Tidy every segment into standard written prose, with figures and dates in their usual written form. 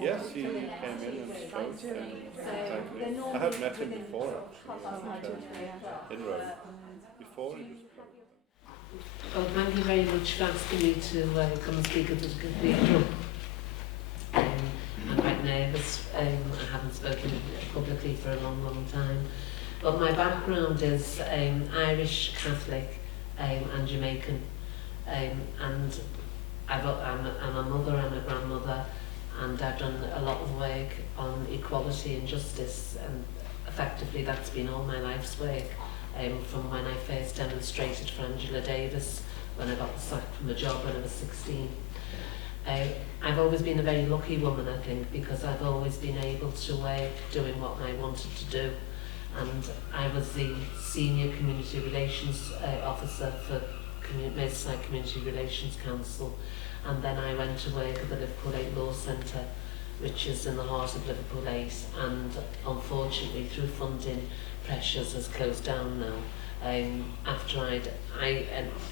Yes, he came in and spoke. I had met him before, actually, in Rome. Before he was Well, thank you very much for asking me to come and speak at the Cathedral. I'm quite nervous. I haven't spoken publicly for a long, long time. But my background is Irish, Catholic, and Jamaican. And I'm a mother and a grandmother, and I've done a lot of work on equality and justice, and effectively that's been all my life's work. From when I first demonstrated for Angela Davies when I got sacked from a job when I was 16. I've always been a very lucky woman, I think, because I've always been able to work doing what I wanted to do. And I was the Senior Community Relations Officer for Merseyside Community Relations Council, and then I went to work at the Liverpool 8 Law Centre, which is in the heart of Liverpool 8, and unfortunately through funding pressures has closed down now. After I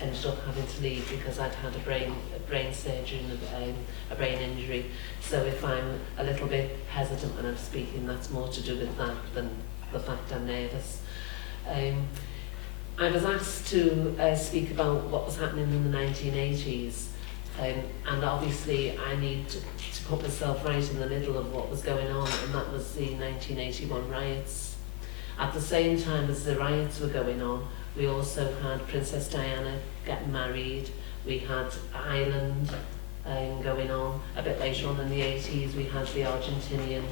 ended up having to leave because I'd had a brain surgery and a brain injury. So if I'm a little bit hesitant when I'm speaking, that's more to do with that than the fact I'm nervous. I was asked to speak about what was happening in the 1980s, and obviously I need to put myself right in the middle of what was going on, and that was the 1981 riots. At the same time as the riots were going on, we also had Princess Diana getting married, we had Ireland going on. A bit later on in the 80s we had the Argentinian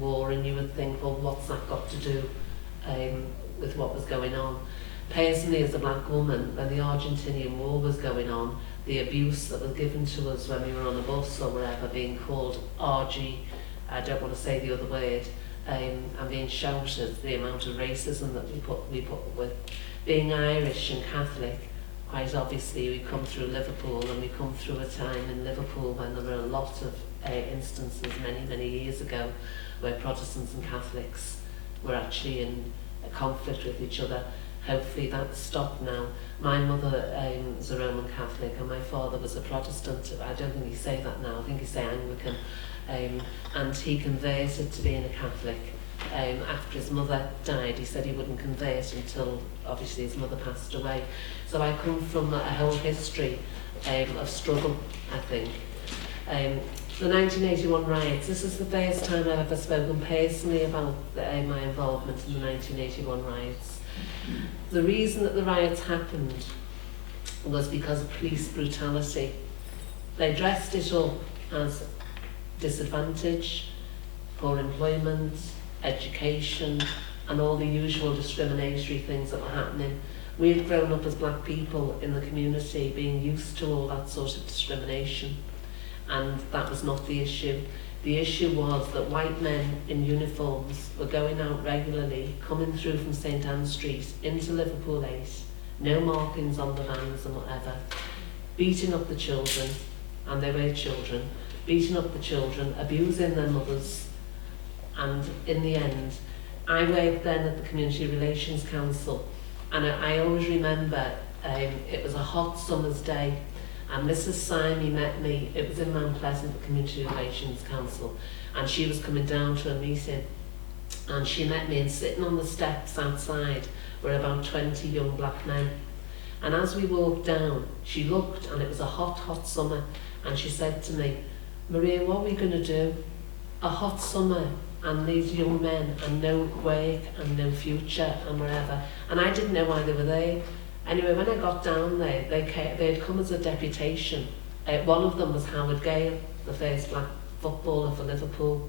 war, and you would think, well, what's that got to do with what was going on? Personally, as a black woman, when the Argentinian war was going on, the abuse that was given to us when we were on a bus or wherever, being called RG, I don't want to say the other word, and being shouted, the amount of racism that we put up with. Being Irish and Catholic, quite obviously we come through Liverpool, and we come through a time in Liverpool when there were a lot of instances many years ago where Protestants and Catholics were actually in a conflict with each other. Hopefully that's stopped now. My mother is a Roman Catholic and my father was a Protestant. I don't think he say that now, I think he say Anglican. And he converted to being a Catholic after his mother died. He said he wouldn't convert until obviously his mother passed away. So I come from a whole history of struggle, I think. The 1981 riots, this is the first time I've ever spoken personally about my involvement in the 1981 riots. The reason that the riots happened was because of police brutality. They dressed it up as disadvantage, poor employment, education, and all the usual discriminatory things that were happening. We had grown up as black people in the community being used to all that sort of discrimination, and that was not the issue. The issue was that white men in uniforms were going out regularly, coming through from St Anne Street into Liverpool 8, no markings on the vans and whatever, beating up the children, and they were children, beating up the children, abusing their mothers. And in the end, I worked then at the Community Relations Council, and I always remember it was a hot summer's day, and Mrs. Simon met me. It was in Mount Pleasant, the Community Relations Council, and she was coming down to a meeting, and she met me, and sitting on the steps outside were about 20 young black men. And as we walked down, she looked, and it was a hot summer, and she said to me, "Maria, what are we going to do? A hot summer and these young men and no work and no future and wherever." And I didn't know why they were there. Anyway, when I got down there, they had come as a deputation. One of them was Howard Gale, the first black footballer for Liverpool,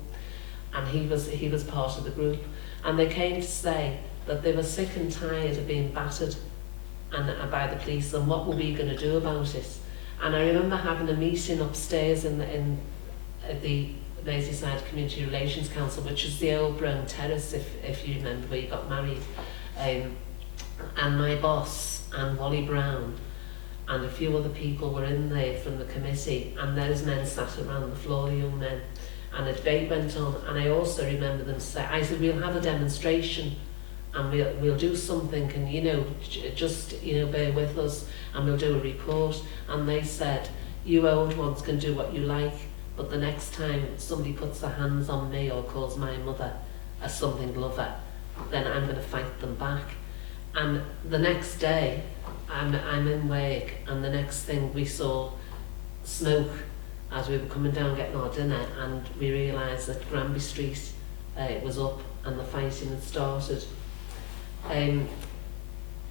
and he was part of the group. And they came to say that they were sick and tired of being battered by the police, and what were we going to do about it? And I remember having a meeting upstairs in the Merseyside Community Relations Council, which is the old brown terrace, if you remember, where you got married. And my boss and Wally Brown and a few other people were in there from the committee, and those men sat around the floor, the young men, and a debate went on. And I also remember them say, I said, we'll have a demonstration and we'll do something, and just bear with us, and we'll do a report. And they said, you old ones can do what you like, but the next time somebody puts their hands on me or calls my mother a something lover, then I'm going to fight them back. And the next day, I'm in work, and the next thing we saw smoke as we were coming down getting our dinner, and we realised that Granby Street was up and the fighting had started.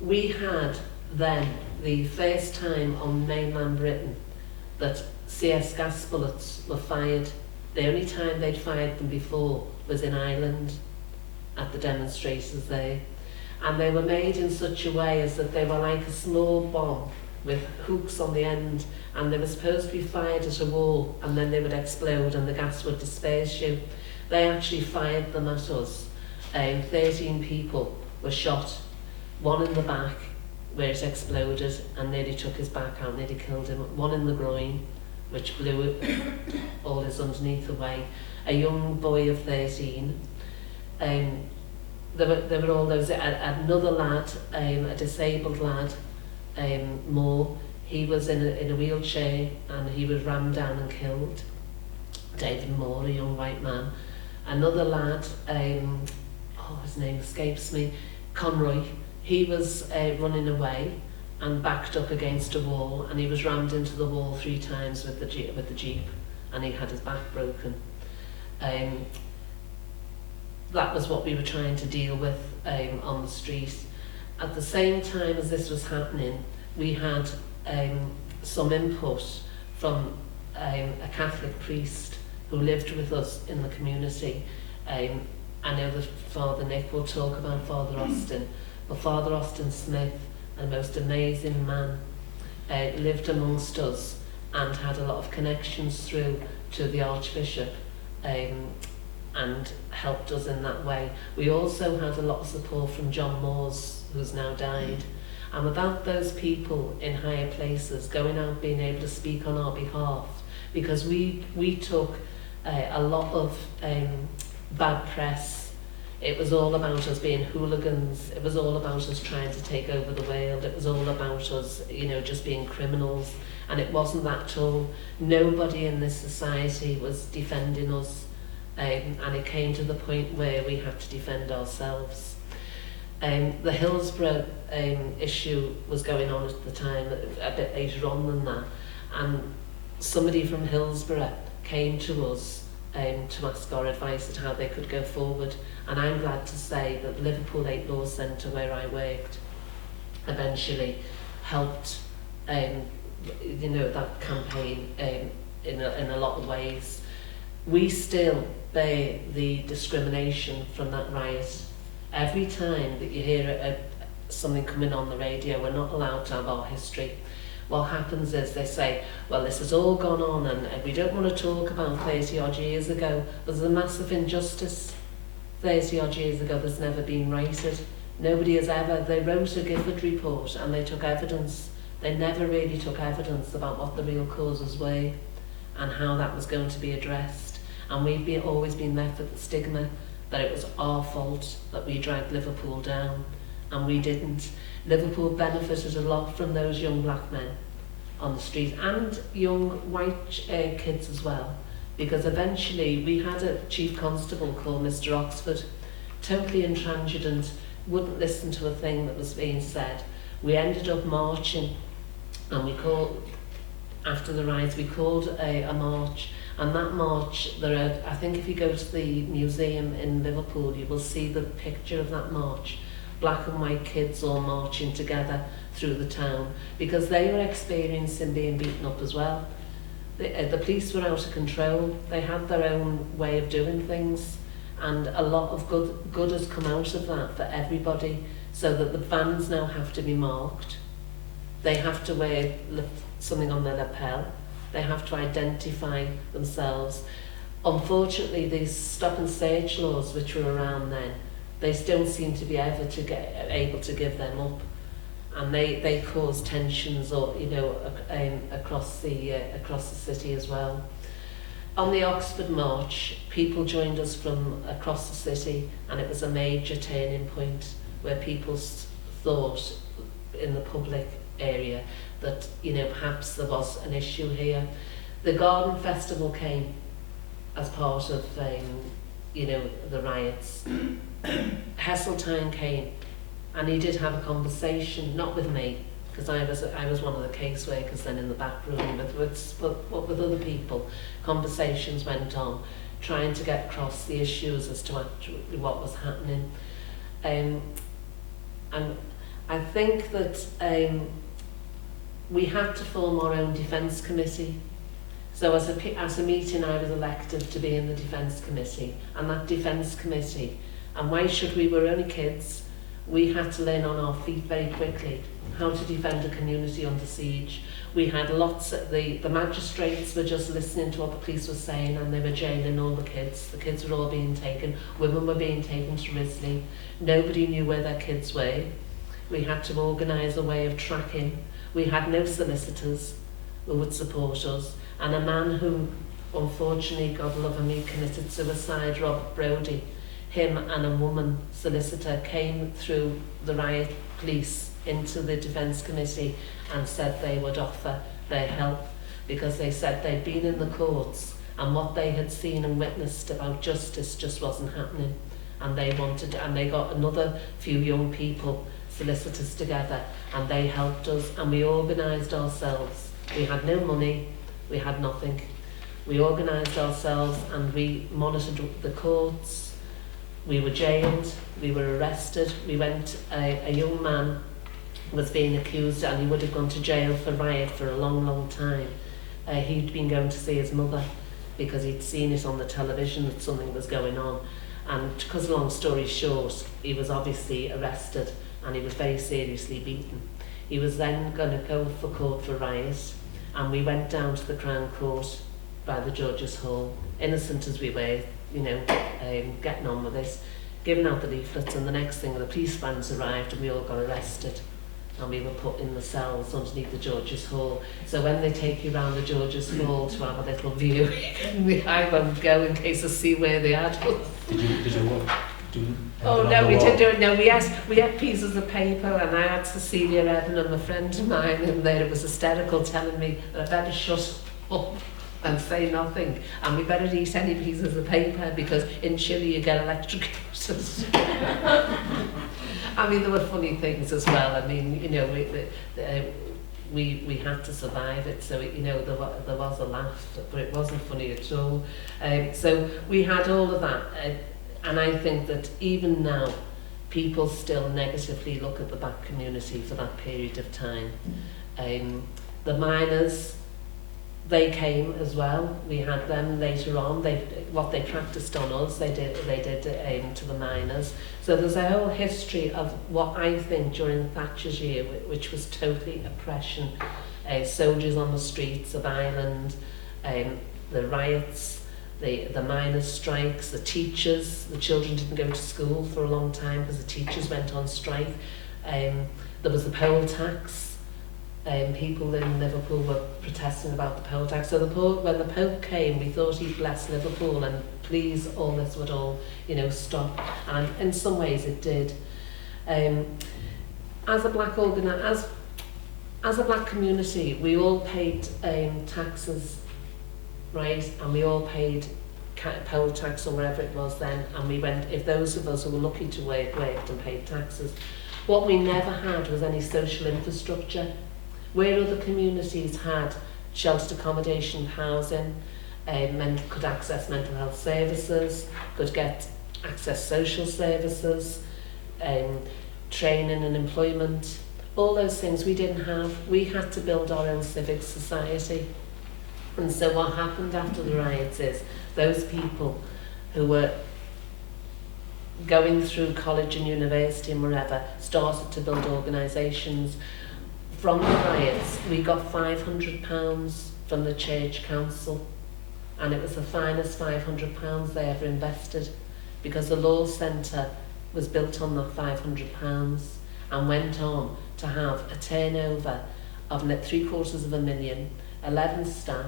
We had then the first time on mainland Britain that CS gas bullets were fired. The only time they'd fired them before was in Ireland at the demonstrators there. And they were made in such a way as that they were like a small bomb with hooks on the end, and they were supposed to be fired at a wall, and then they would explode and the gas would disperse you. They actually fired them at us. 13 people were shot, one in the back where it exploded and nearly took his back out, nearly killed him, one in the groin which blew all his underneath away, a young boy of 13. There were all those, another lad, a disabled lad, Moore, he was in a wheelchair and he was rammed down and killed. David Moore, a young white man. Another lad, his name escapes me, Conroy, he was running away and backed up against a wall, and he was rammed into the wall 3 times with the jeep, and he had his back broken. That was what we were trying to deal with on the street. At the same time as this was happening, we had some input from a Catholic priest who lived with us in the community. I know that Father Nick will talk about Father Austin, but Father Austin Smith, a most amazing man, lived amongst us and had a lot of connections through to the Archbishop, and helped us in that way. We also had a lot of support from John Moores, who's now died. And without those people in higher places going out being able to speak on our behalf, because we took a lot of bad press. It was all about us being hooligans. It was all about us trying to take over the world. It was all about us, just being criminals. And it wasn't that at all. Nobody in this society was defending us. And it came to the point where we had to defend ourselves. The Hillsborough issue was going on at the time, a bit later on than that. And somebody from Hillsborough came to us to ask our advice at how they could go forward. And I'm glad to say that Liverpool 8 Law Centre, where I worked, eventually helped that campaign in a lot of ways. We still bear the discrimination from that riot. Every time that you hear something coming on the radio, we're not allowed to have our history. What happens is they say, well, this has all gone on and we don't want to talk about 30 odd years ago. There's a massive injustice 30 odd years ago that's never been righted. Nobody has ever, they wrote a Gifford report and they took evidence. They never really took evidence about what the real causes were and how that was going to be addressed. And we've always been left with the stigma that it was our fault that we dragged Liverpool down, and we didn't. Liverpool benefited a lot from those young black men on the street and young white kids as well, because eventually we had a chief constable called Mr. Oxford, totally intransigent, wouldn't listen to a thing that was being said. We ended up marching, and we called, after the riots, we called a march. And that march, I think if you go to the museum in Liverpool, you will see the picture of that march. Black and white kids all marching together through the town, because they were experiencing being beaten up as well. The police were out of control. They had their own way of doing things, and a lot of good has come out of that for everybody, so that the vans now have to be marked. They have to wear something on their lapel. They have to identify themselves. Unfortunately, these stop and search laws which were around then, they don't seem to be able to give them up, and they cause tensions, or across the city as well. On the Oxford March, people joined us from across the city, and it was a major turning point where people thought in the public area that, you know, perhaps there was an issue here. The Garden Festival came as part of, you know, the riots. Heseltine came, and he did have a conversation, not with me, because I was one of the caseworkers then in the back room, but with other people. Conversations went on, trying to get across the issues as to actually what was happening. And I think that we had to form our own defence committee. So as a meeting, I was elected to be in the defence committee, and that defence committee, and why should we? Were only kids. We had to learn on our feet very quickly how to defend a community under siege. We had lots of the magistrates were just listening to what the police were saying, and they were jailing all the kids. The kids were all being taken. Women were being taken to Risley. Nobody knew where their kids were. We had to organise a way of tracking. We had no solicitors who would support us. And a man who, unfortunately, God love him, he committed suicide, Robert Brodie, him and a woman solicitor came through the riot police into the defence committee and said they would offer their help, because they said they'd been in the courts and what they had seen and witnessed about justice just wasn't happening, and they got another few young people, solicitors, together, and they helped us, and we organised ourselves. We had no money, we had nothing. We organised ourselves and we monitored the courts. We were jailed, we were arrested. We went, a young man was being accused, and he would have gone to jail for riot for a long, long time. He'd been going to see his mother because he'd seen it on the television that something was going on. And because, long story short, he was obviously arrested and he was very seriously beaten. He was then going to go for court for riot, and we went down to the Crown Court by the Judges' Hall, innocent as we were, you know, getting on with this, giving out the leaflets, and the next thing the police vans arrived and we all got arrested, and we were put in the cells underneath the Judges' Hall. So when they take you round the Judges' Hall to have a little view, I won't go in case I see where they had us. Did you walk? Oh no, we didn't do it. No, we had pieces of paper, and I had Cecilia Evan and a friend of mine in there. It was hysterical, telling me that I better shut up and say nothing, and we better eat any pieces of paper because in Chile you get electrocuted. I mean, there were funny things as well. I mean, you know, we had to survive it, so you know there was a laugh, but it wasn't funny at all. So we had all of that. And I think that even now, people still negatively look at the black community for that period of time. The miners, they came as well. We had them later on. What they practiced on us, they did to the miners. So there's a whole history of what I think during Thatcher's year, which was totally oppression. Soldiers on the streets of Ireland, the riots, the miners' strikes, the teachers, the children didn't go to school for a long time because the teachers went on strike. There was the poll tax. People in Liverpool were protesting about the poll tax. So when the Pope came, we thought he'd bless Liverpool and please all this would all, you know, stop. And in some ways it did. As a black as a black community, we all paid taxes, right, and we all paid poll tax or whatever it was then, and we went, if those of us who were lucky to worked and paid taxes. What we never had was any social infrastructure. Where other communities had sheltered accommodation, housing, could access mental health services, could get access social services, training and employment, all those things we didn't have. We had to build our own civic society. And so what happened after the riots is those people who were going through college and university and wherever started to build organisations. From the riots, we got £500 from the church council, and it was the finest £500 they ever invested, because the law centre was built on that £500 and went on to have a turnover of £750,000, 11 staff,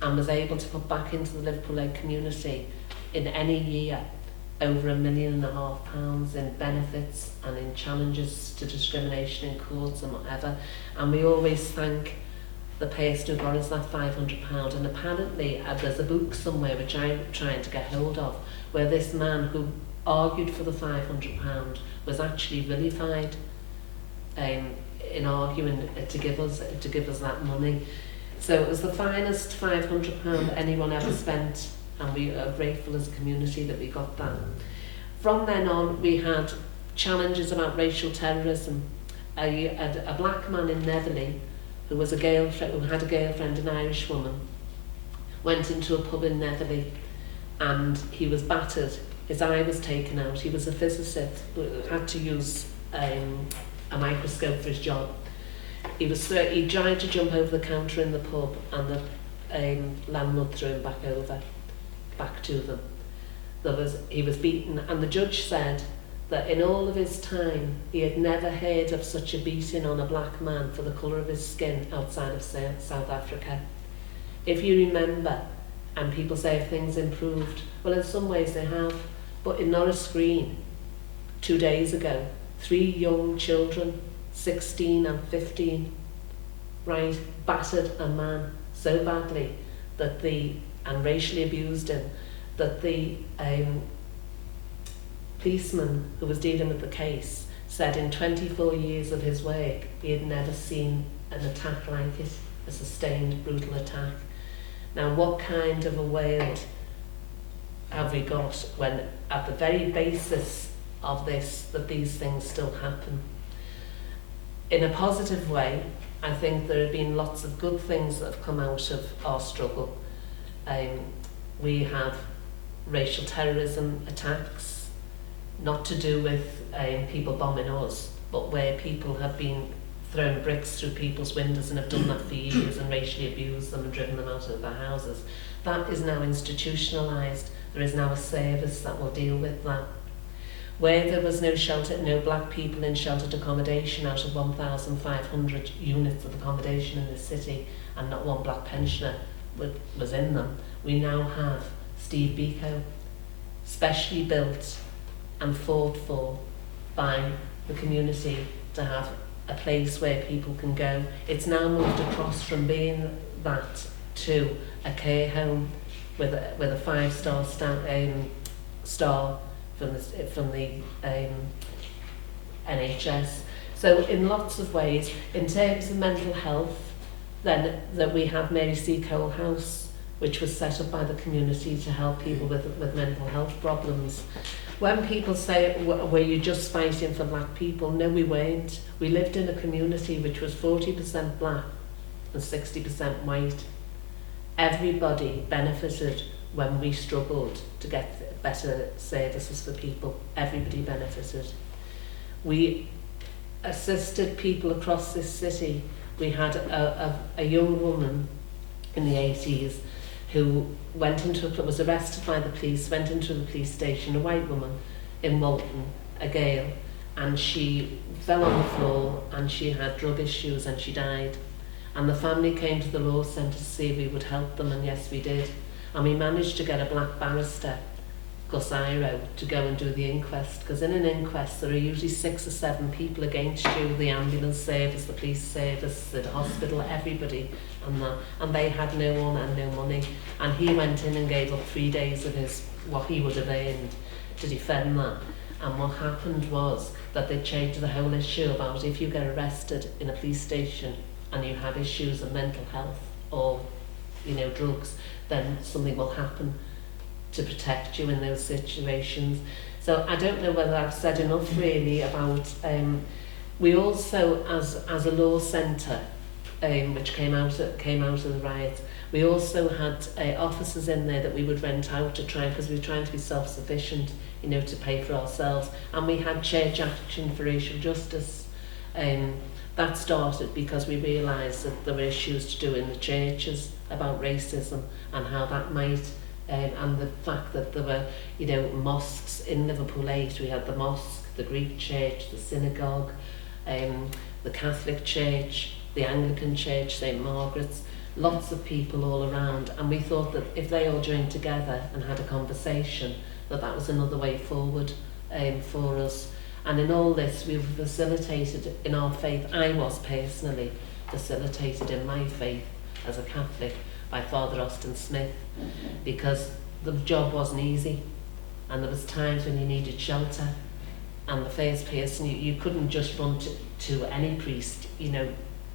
and was able to put back into the Liverpool Lake community in any year over £1.5 million in benefits and in challenges to discrimination in courts and whatever. And we always thank the person who got us that £500. And apparently there's a book somewhere which I'm trying to get hold of, where this man who argued for the £500 was actually vilified in arguing to give us that money. So it was the finest £500 anyone ever spent, and we are grateful as a community that we got that. From then on, we had challenges about racial terrorism. A black man in Netherley who had a girlfriend, an Irish woman, went into a pub in Netherley and he was battered. His eye was taken out. He was a physicist, had to use a microscope for his job. He tried to jump over the counter in the pub, and the landlord threw him back to them. He was beaten, and the judge said that in all of his time he had never heard of such a beating on a black man for the colour of his skin outside of South Africa. If you remember, and people say if things improved, well, in some ways they have, but in Norris Green 2 days ago, 3 young children, 16 and 15, battered a man so badly and racially abused him, that the policeman who was dealing with the case said in 24 years of his work he had never seen an attack like it, a sustained brutal attack. Now, what kind of a world have we got when at the very basis of this, that these things still happen? In a positive way, I think there have been lots of good things that have come out of our struggle. We have racial terrorism attacks, not to do with people bombing us, but where people have been throwing bricks through people's windows and have done that for years and racially abused them and driven them out of their houses. That is now institutionalised. There is now a service that will deal with that. Where there was no black people in sheltered accommodation out of 1,500 units of accommodation in the city, and not one black pensioner was in them, we now have Steve Biko, specially built and fought for by the community to have a place where people can go. It's now moved across from being that to a care home with a 5-star star from the NHS. So in lots of ways, in terms of mental health, then that we have Mary C. Cole House, which was set up by the community to help people with mental health problems. When people say, were you just fighting for black people? No, we weren't. We lived in a community which was 40% black and 60% white. Everybody benefited when we struggled to get better services for people. Everybody benefited. We assisted people across this city. We had a young woman in the 80s who was arrested by the police, went into the police station, a white woman in Walton, a girl, and she fell on the floor and she had drug issues and she died. And the family came to the law centre to see if we would help them, and yes, we did. And we managed to get a black barrister, Gus Iro, to go and do the inquest, because in an inquest there are usually 6 or 7 people against you, the ambulance service, the police service, the hospital, everybody, and they had no one and no money. And he went in and gave up 3 days of what he would have earned to defend that. And what happened was that they changed the whole issue about if you get arrested in a police station and you have issues of mental health or drugs, then something will happen to protect you in those situations. So I don't know whether I've said enough really about we also, as a law centre, which came out of the riots, we also had offices in there that we would rent out to try, because we were trying to be self-sufficient, to pay for ourselves. And we had Church Action for Racial Justice. That started because we realised that there were issues to do in the churches about racism and how that might, and the fact that there were, mosques in Liverpool 8. We had the mosque, the Greek church, the synagogue, the Catholic church, the Anglican church, St Margaret's, lots of people all around. And we thought that if they all joined together and had a conversation, that was another way forward for us. And in all this, we were facilitated in our faith. I was personally facilitated in my faith as a Catholic by Father Austin Smith, because the job wasn't easy, and there was times when you needed shelter, and the first person, you couldn't just run to any priest. You know,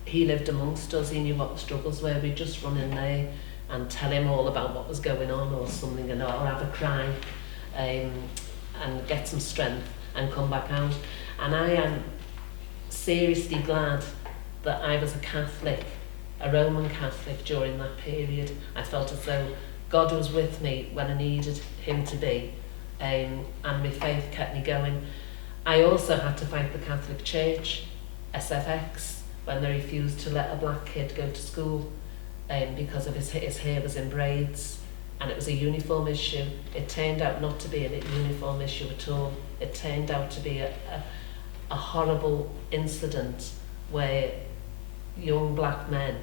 he lived amongst us, he knew what the struggles were. We'd just run in there and tell him all about what was going on or something, or have a cry, and get some strength and come back out. And I am seriously glad that I was a Catholic, a Roman Catholic during that period. I felt as though God was with me when I needed him to be, and my faith kept me going. I also had to fight the Catholic Church, SFX, when they refused to let a black kid go to school because of his hair was in braids, and it was a uniform issue. It turned out not to be a uniform issue at all. It turned out to be a horrible incident where young black men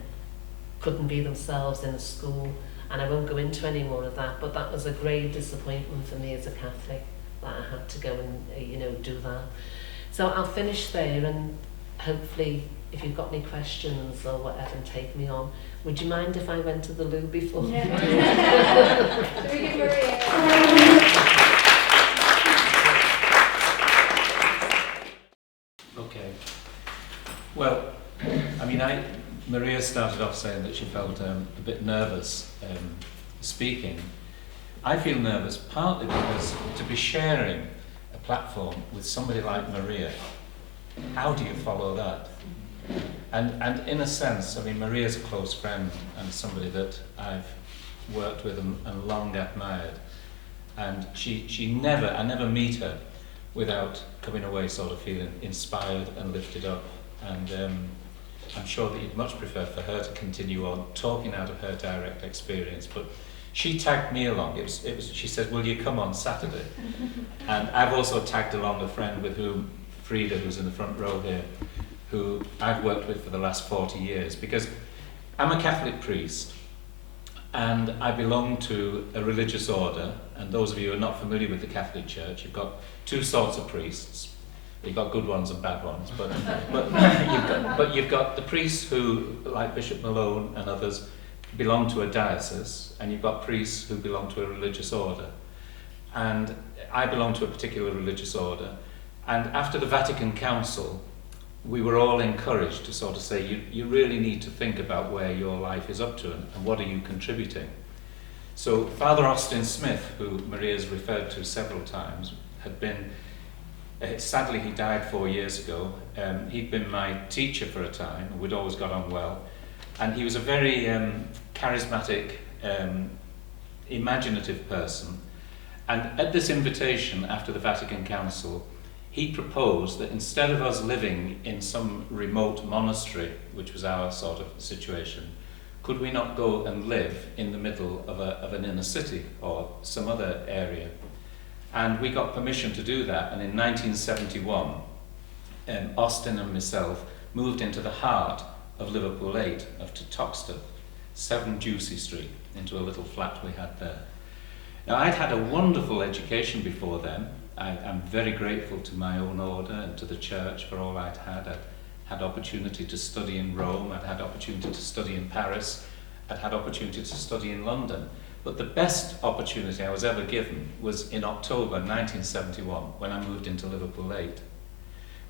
couldn't be themselves in a school, and I won't go into any more of that, but that was a grave disappointment for me as a Catholic, that I had to go and do that. So I'll finish there, and hopefully if you've got any questions or whatever, take me on. Would you mind if I went to the loo before? Yeah. Should we give Maria? Okay. Well, I mean, Maria started off saying that she felt a bit nervous speaking. I feel nervous partly because to be sharing a platform with somebody like Maria, how do you follow that? And in a sense, I mean, Maria's a close friend and somebody that I've worked with and long admired. And I never meet her without coming away sort of feeling inspired and lifted up. And I'm sure that you'd much prefer for her to continue on talking out of her direct experience. But she tagged me along. She said, will you come on Saturday? And I've also tagged along a friend with whom, Frida, who's in the front row here, who I've worked with for the last 40 years, because I'm a Catholic priest and I belong to a religious order. And those of you who are not familiar with the Catholic Church, you've got two sorts of priests. You've got good ones and bad ones, but you've got the priests who, like Bishop Malone and others, belong to a diocese, and you've got priests who belong to a religious order. And I belong to a particular religious order. And after the Vatican Council, we were all encouraged to sort of say, you really need to think about where your life is up to and what are you contributing. So Father Austin Smith, who Maria's referred to several times, had been, sadly he died 4 years ago. He'd been my teacher for a time, and we'd always got on well. And he was a very charismatic, imaginative person. And at this invitation after the Vatican Council, he proposed that instead of us living in some remote monastery, which was our sort of situation, could we not go and live in the middle of an inner city or some other area? And we got permission to do that, and in 1971, Austin and myself moved into the heart of Liverpool 8, of Toxteth, 7 Ducey Street, into a little flat we had there. Now, I'd had a wonderful education before then. I'm very grateful to my own order and to the church for all I'd had. I'd had opportunity to study in Rome, I'd had opportunity to study in Paris, I'd had opportunity to study in London. But the best opportunity I was ever given was in October 1971, when I moved into Liverpool 8.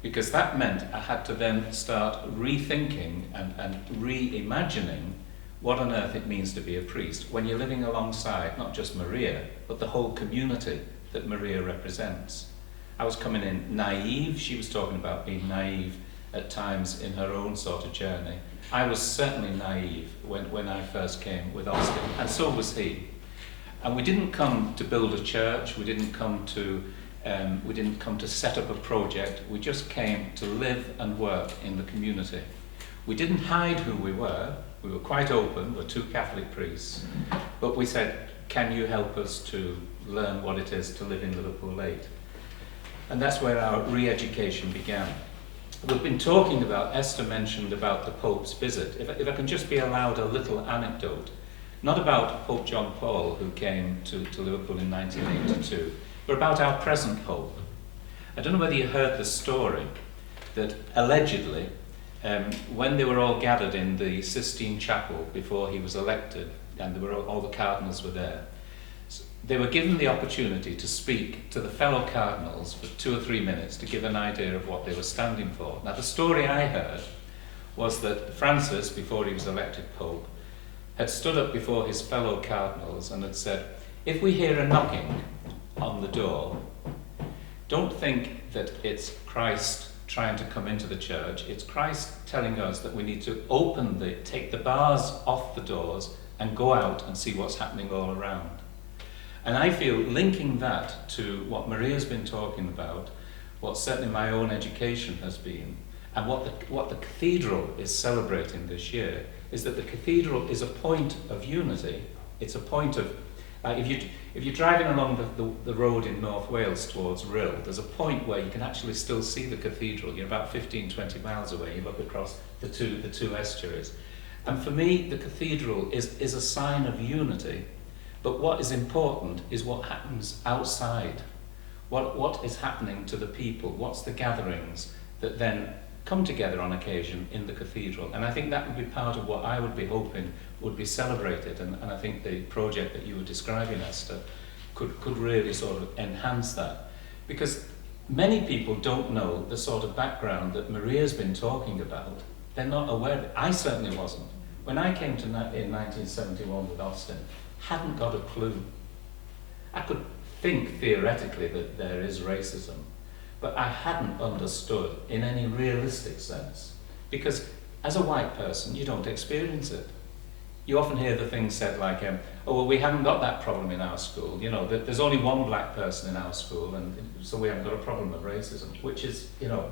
Because that meant I had to then start rethinking and reimagining what on earth it means to be a priest when you're living alongside not just Maria, but the whole community that Maria represents. I was coming in naive. She was talking about being naive at times in her own sort of journey. I was certainly naive when I first came with Austin, and so was he. And we didn't come to build a church. We didn't come to set up a project. We just came to live and work in the community. We didn't hide who we were. We were quite open. We're 2 Catholic priests, but we said, can you help us to learn what it is to live in Liverpool 8? And that's where our re-education began. We've been talking about, Esther mentioned about the Pope's visit. If I can just be allowed a little anecdote, not about Pope John Paul, who came to Liverpool in 1982, but about our present hope. I don't know whether you heard the story that allegedly, when they were all gathered in the Sistine Chapel before he was elected, and there were all the cardinals were there, they were given the opportunity to speak to the fellow cardinals for 2 or 3 minutes to give an idea of what they were standing for. Now, the story I heard was that Francis, before he was elected Pope, had stood up before his fellow cardinals and had said, if we hear a knocking on the door, don't think that it's Christ trying to come into the church. It's Christ telling us that we need to take the bars off the doors and go out and see what's happening all around. And I feel linking that to what Maria's been talking about, what certainly my own education has been, and what the Cathedral is celebrating this year, is that the Cathedral is a point of unity. It's a point of, if you're driving along the road in North Wales towards Rhyl, there's a point where you can actually still see the Cathedral. You're about 15, 20 miles away. You look across the two estuaries. And for me, the Cathedral is a sign of unity. But what is important is what happens outside. What is happening to the people? What's the gatherings that then come together on occasion in the Cathedral? And I think that would be part of what I would be hoping would be celebrated. And I think the project that you were describing, Esther, could really sort of enhance that. Because many people don't know the sort of background that Maria's been talking about. They're not aware of it. I certainly wasn't. When I came to in 1971 with Austin, hadn't got a clue. I could think theoretically that there is racism, but I hadn't understood in any realistic sense, because as a white person you don't experience it. You often hear the things said like, oh well, we haven't got that problem in our school, you know, there's only one black person in our school and so we haven't got a problem of racism, which is, you know,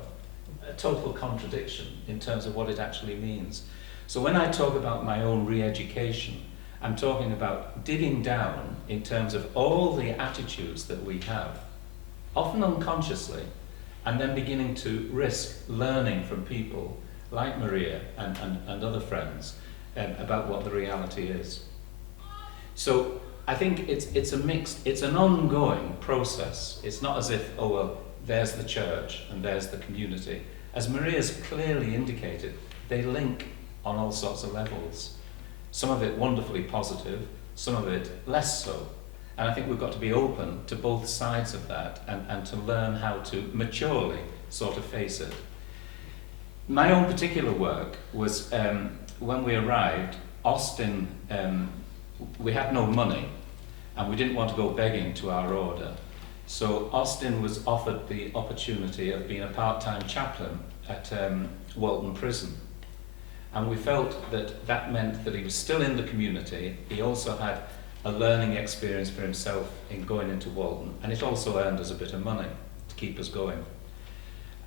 a total contradiction in terms of what it actually means. So when I talk about my own re-education, I'm talking about digging down in terms of all the attitudes that we have, often unconsciously, and then beginning to risk learning from people like Maria and other friends about what the reality is. So I think it's an ongoing process. It's not as if, oh well, there's the church and there's the community. As Maria's clearly indicated, they link on all sorts of levels. Some of it wonderfully positive, some of it less so. And I think we've got to be open to both sides of that and to learn how to maturely sort of face it. My own particular work was, when we arrived, Austin, we had no money and we didn't want to go begging to our order. So Austin was offered the opportunity of being a part-time chaplain at Walton Prison. And we felt that that meant that he was still in the community. He also had a learning experience for himself in going into Walton, and it also earned us a bit of money to keep us going.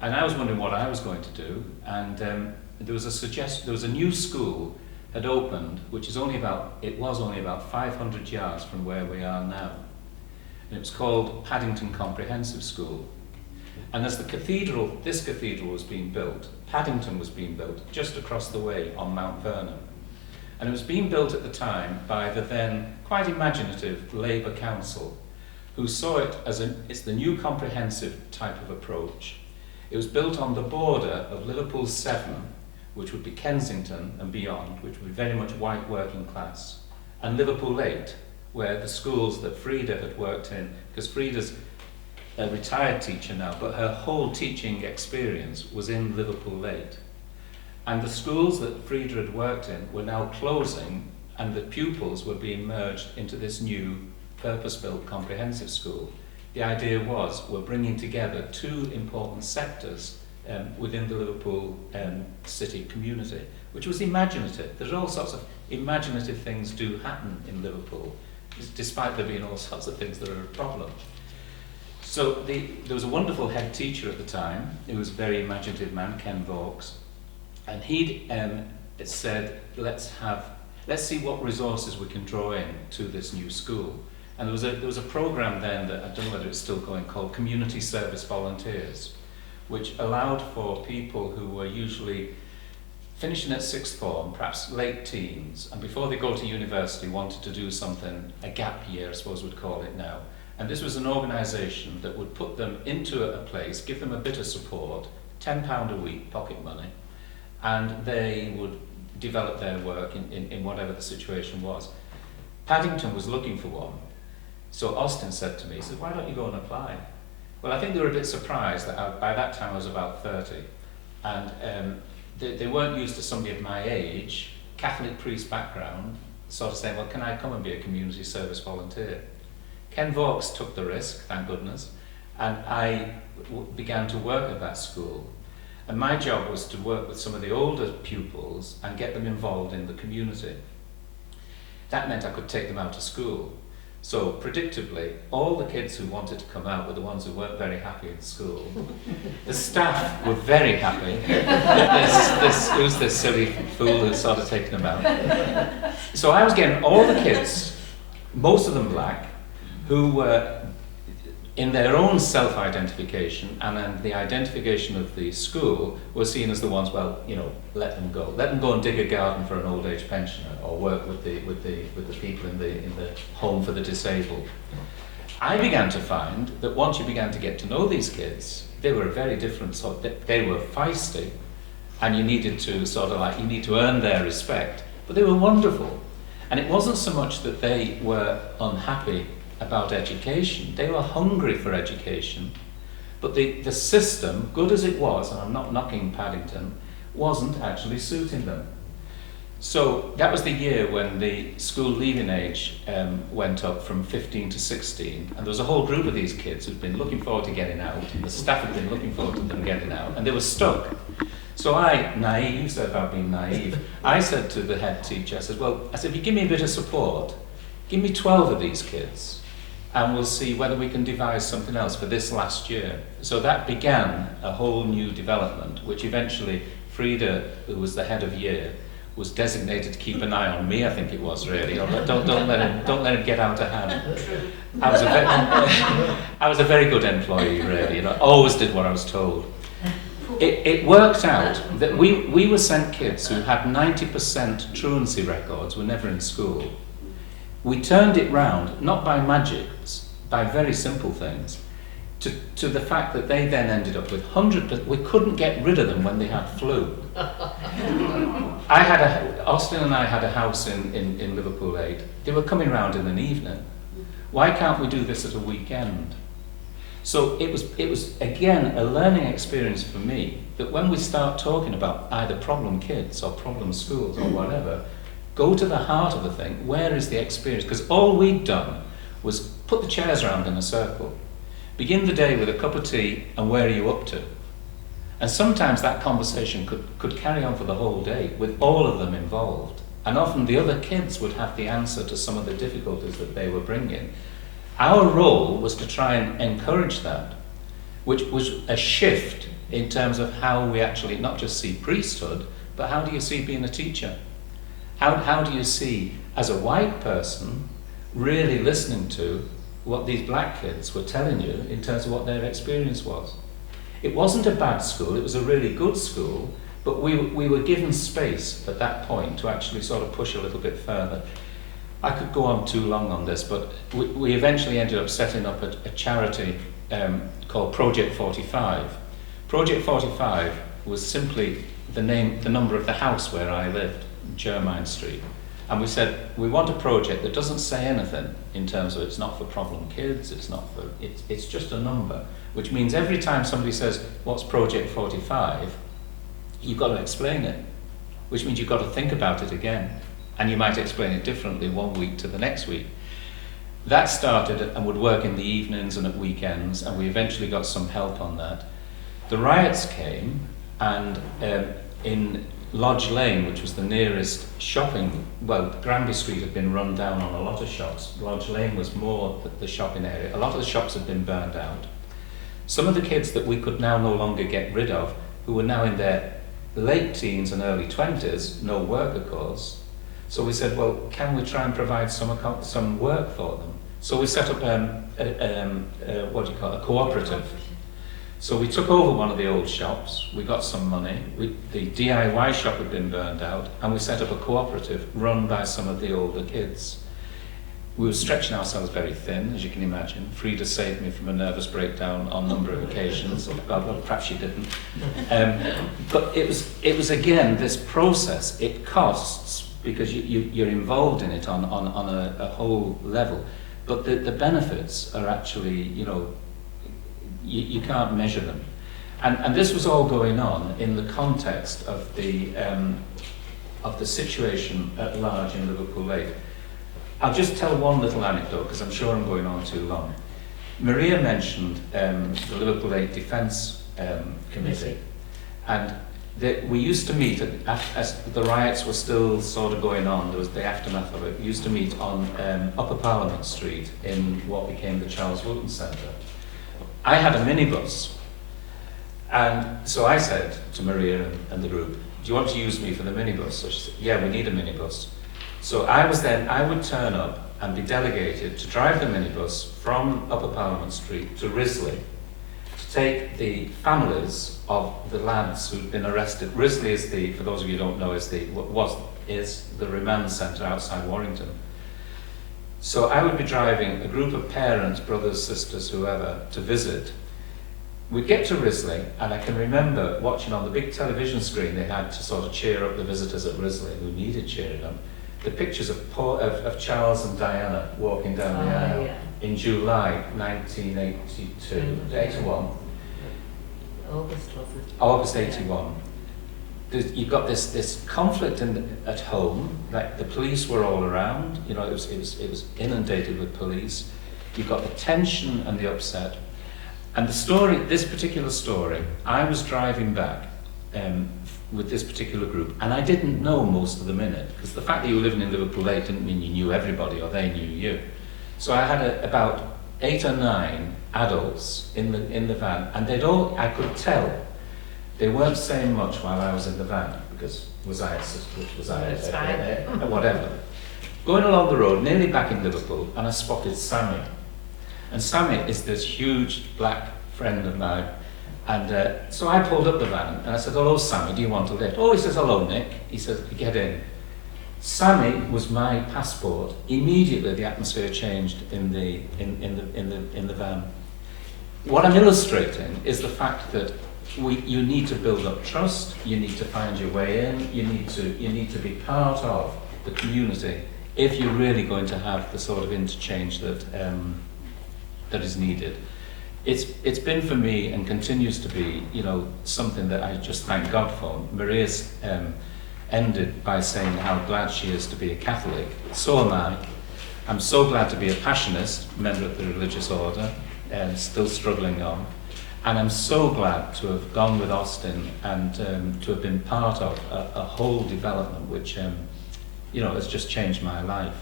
And I was wondering what I was going to do, and there was a new school had opened, which is only about 500 yards from where we are now. And it was called Paddington Comprehensive School. And as this cathedral was being built, Paddington was being built just across the way on Mount Vernon. And it was being built at the time by the then quite imaginative Labour Council, who saw it as it's the new comprehensive type of approach. It was built on the border of Liverpool 7, which would be Kensington and beyond, which would be very much white working class, and Liverpool 8, where the schools that Frida had worked in, because Frida's a retired teacher now, but her whole teaching experience was in Liverpool 8. And the schools that Frida had worked in were now closing, and the pupils were being merged into this new purpose-built comprehensive school. The idea was we're bringing together two important sectors within the Liverpool city community, which was imaginative. There's all sorts of imaginative things do happen in Liverpool, despite there being all sorts of things that are a problem. So there was a wonderful head teacher at the time. He was a very imaginative man, Ken Vaux, and he'd said, let's see what resources we can draw in to this new school. And there was a program then that I don't know whether it's still going, called Community Service Volunteers, which allowed for people who were usually finishing at sixth form, perhaps late teens, and before they go to university wanted to do something, a gap year I suppose we'd call it now, And this was an organisation that would put them into a place, give them a bit of support, £10 a week, pocket money, and they would develop their work in whatever the situation was. Paddington was looking for one. So Austin said to me, he said, why don't you go and apply? Well, I think they were a bit surprised that by that time I was about 30, and they weren't used to somebody of my age, Catholic priest background, sort of saying, well, can I come and be a community service volunteer? Ken Vaux took the risk, thank goodness, and I began to work at that school. And my job was to work with some of the older pupils and get them involved in the community. That meant I could take them out to school. So predictably, all the kids who wanted to come out were the ones who weren't very happy in school. The staff were very happy. Who's this silly fool who's sort of taken them out? So I was getting all the kids, most of them black, who were in their own self-identification and then the identification of the school were seen as the ones, well, you know, let them go. Let them go and dig a garden for an old age pensioner or work with the people in the home for the disabled. I began to find that once you began to get to know these kids, they were a very different sort. They were feisty, and you needed to sort of like, you need to earn their respect, but they were wonderful. And it wasn't so much that they were unhappy about education, they were hungry for education, but the system, good as it was, and I'm not knocking Paddington, wasn't actually suiting them. So that was the year when the school leaving age went up from 15 to 16, and there was a whole group of these kids who'd been looking forward to getting out, and the staff had been looking forward to them getting out, and they were stuck. So I, naive, you said about being naive, I said to the head teacher, I said, if you give me a bit of support, give me 12 of these kids, and we'll see whether we can devise something else for this last year. So that began a whole new development, which eventually Frida, who was the head of year, was designated to keep an eye on me, I think it was really. Don't let him get out of hand. I was a very good employee, really. I always did what I was told. It worked out that we were sent kids who had 90% truancy records, were never in school. We turned it round, not by magic, by very simple things, to the fact that they then ended up with 100%. We couldn't get rid of them when they had flu. Austin and I had a house in Liverpool 8. They were coming round in an evening. Why can't we do this at a weekend? So it was again a learning experience for me, that when we start talking about either problem kids or problem schools or whatever, go to the heart of the thing. Where is the experience? Because all we'd done was put the chairs around in a circle, begin the day with a cup of tea, and where are you up to? And sometimes that conversation could carry on for the whole day with all of them involved. And often the other kids would have the answer to some of the difficulties that they were bringing. Our role was to try and encourage that, which was a shift in terms of how we actually not just see priesthood, but how do you see being a teacher? How do you see, as a white person, really listening to what these black kids were telling you in terms of what their experience was? It wasn't a bad school, it was a really good school, but we were given space at that point to actually sort of push a little bit further. I could go on too long on this, but we eventually ended up setting up a charity called Project 45. Project 45 was simply the number of the house where I lived, Jermyn Street. And we said, we want a project that doesn't say anything in terms of it's not for problem kids, it's just a number, which means every time somebody says, what's Project 45, you've got to explain it, which means you've got to think about it again. And you might explain it differently one week to the next week. That started and would work in the evenings and at weekends, and we eventually got some help on that. The riots came, and in Lodge Lane, which was the nearest shopping, well, Granby Street had been run down on a lot of shops. Lodge Lane was more the shopping area. A lot of the shops had been burned out. Some of the kids that we could now no longer get rid of, who were now in their late teens and early 20s, no work of course. So we said, well, can we try and provide some work for them? So we set up a cooperative. So we took over one of the old shops, we got some money, the DIY shop had been burned out, and we set up a cooperative run by some of the older kids. we were stretching ourselves very thin, as you can imagine. Frida saved me from a nervous breakdown on a number of occasions. Well, perhaps she didn't. But it was again this process. It costs because you're involved in it on a whole level. But the benefits are actually, you know, you can't measure them. And this was all going on in the context of the situation at large in Liverpool Lake. I'll just tell one little anecdote because I'm sure I'm going on too long. Maria mentioned the Liverpool Lake Defence Committee, and we used to meet as the riots were still sort of going on. There was the aftermath of it. We used to meet on Upper Parliament Street in what became the Charles Wooten Centre. I had a minibus, and so I said to Maria and the group, "Do you want to use me for the minibus?" So she said, "Yeah, we need a minibus." So I would turn up and be delegated to drive the minibus from Upper Parliament Street to Risley to take the families of the lads who'd been arrested. Risley is for those of you who don't know, is the remand centre outside Warrington. So I would be driving a group of parents, brothers, sisters, whoever, to visit. We'd get to Risley, and I can remember watching on the big television screen they had to sort of cheer up the visitors at Risley who needed cheering up. The pictures of Charles and Diana walking down the aisle in July 1982, 81. August, wasn't it? August 81. You've got this conflict at home. Like the police were all around. You know, it was inundated with police. You've got the tension and the upset. And the story, this particular story, I was driving back with this particular group, and I didn't know most of them in it, because the fact that you were living in Liverpool Lake didn't mean you knew everybody or they knew you. So I had about 8 or 9 adults in the van, and I could tell they weren't saying much while I was in the van, because whatever. Going along the road, nearly back in Liverpool, and I spotted Sammy. And Sammy is this huge black friend of mine. And so I pulled up the van and I said, "Hello, Sammy, do you want a lift?" "Oh," he says, "Hello, Nick." He says, "Get in." Sammy was my passport. Immediately the atmosphere changed in the van. What I'm illustrating is the fact that you need to build up trust, you need to find your way in, you need to be part of the community if you're really going to have the sort of interchange that is needed. It's been for me and continues to be, you know, something that I just thank God for. Maria's ended by saying how glad she is to be a Catholic. So am I. I'm so glad to be a Passionist, member of the religious order, and still struggling on. And I'm so glad to have gone with Austin and to have been part of a whole development which, you know, has just changed my life.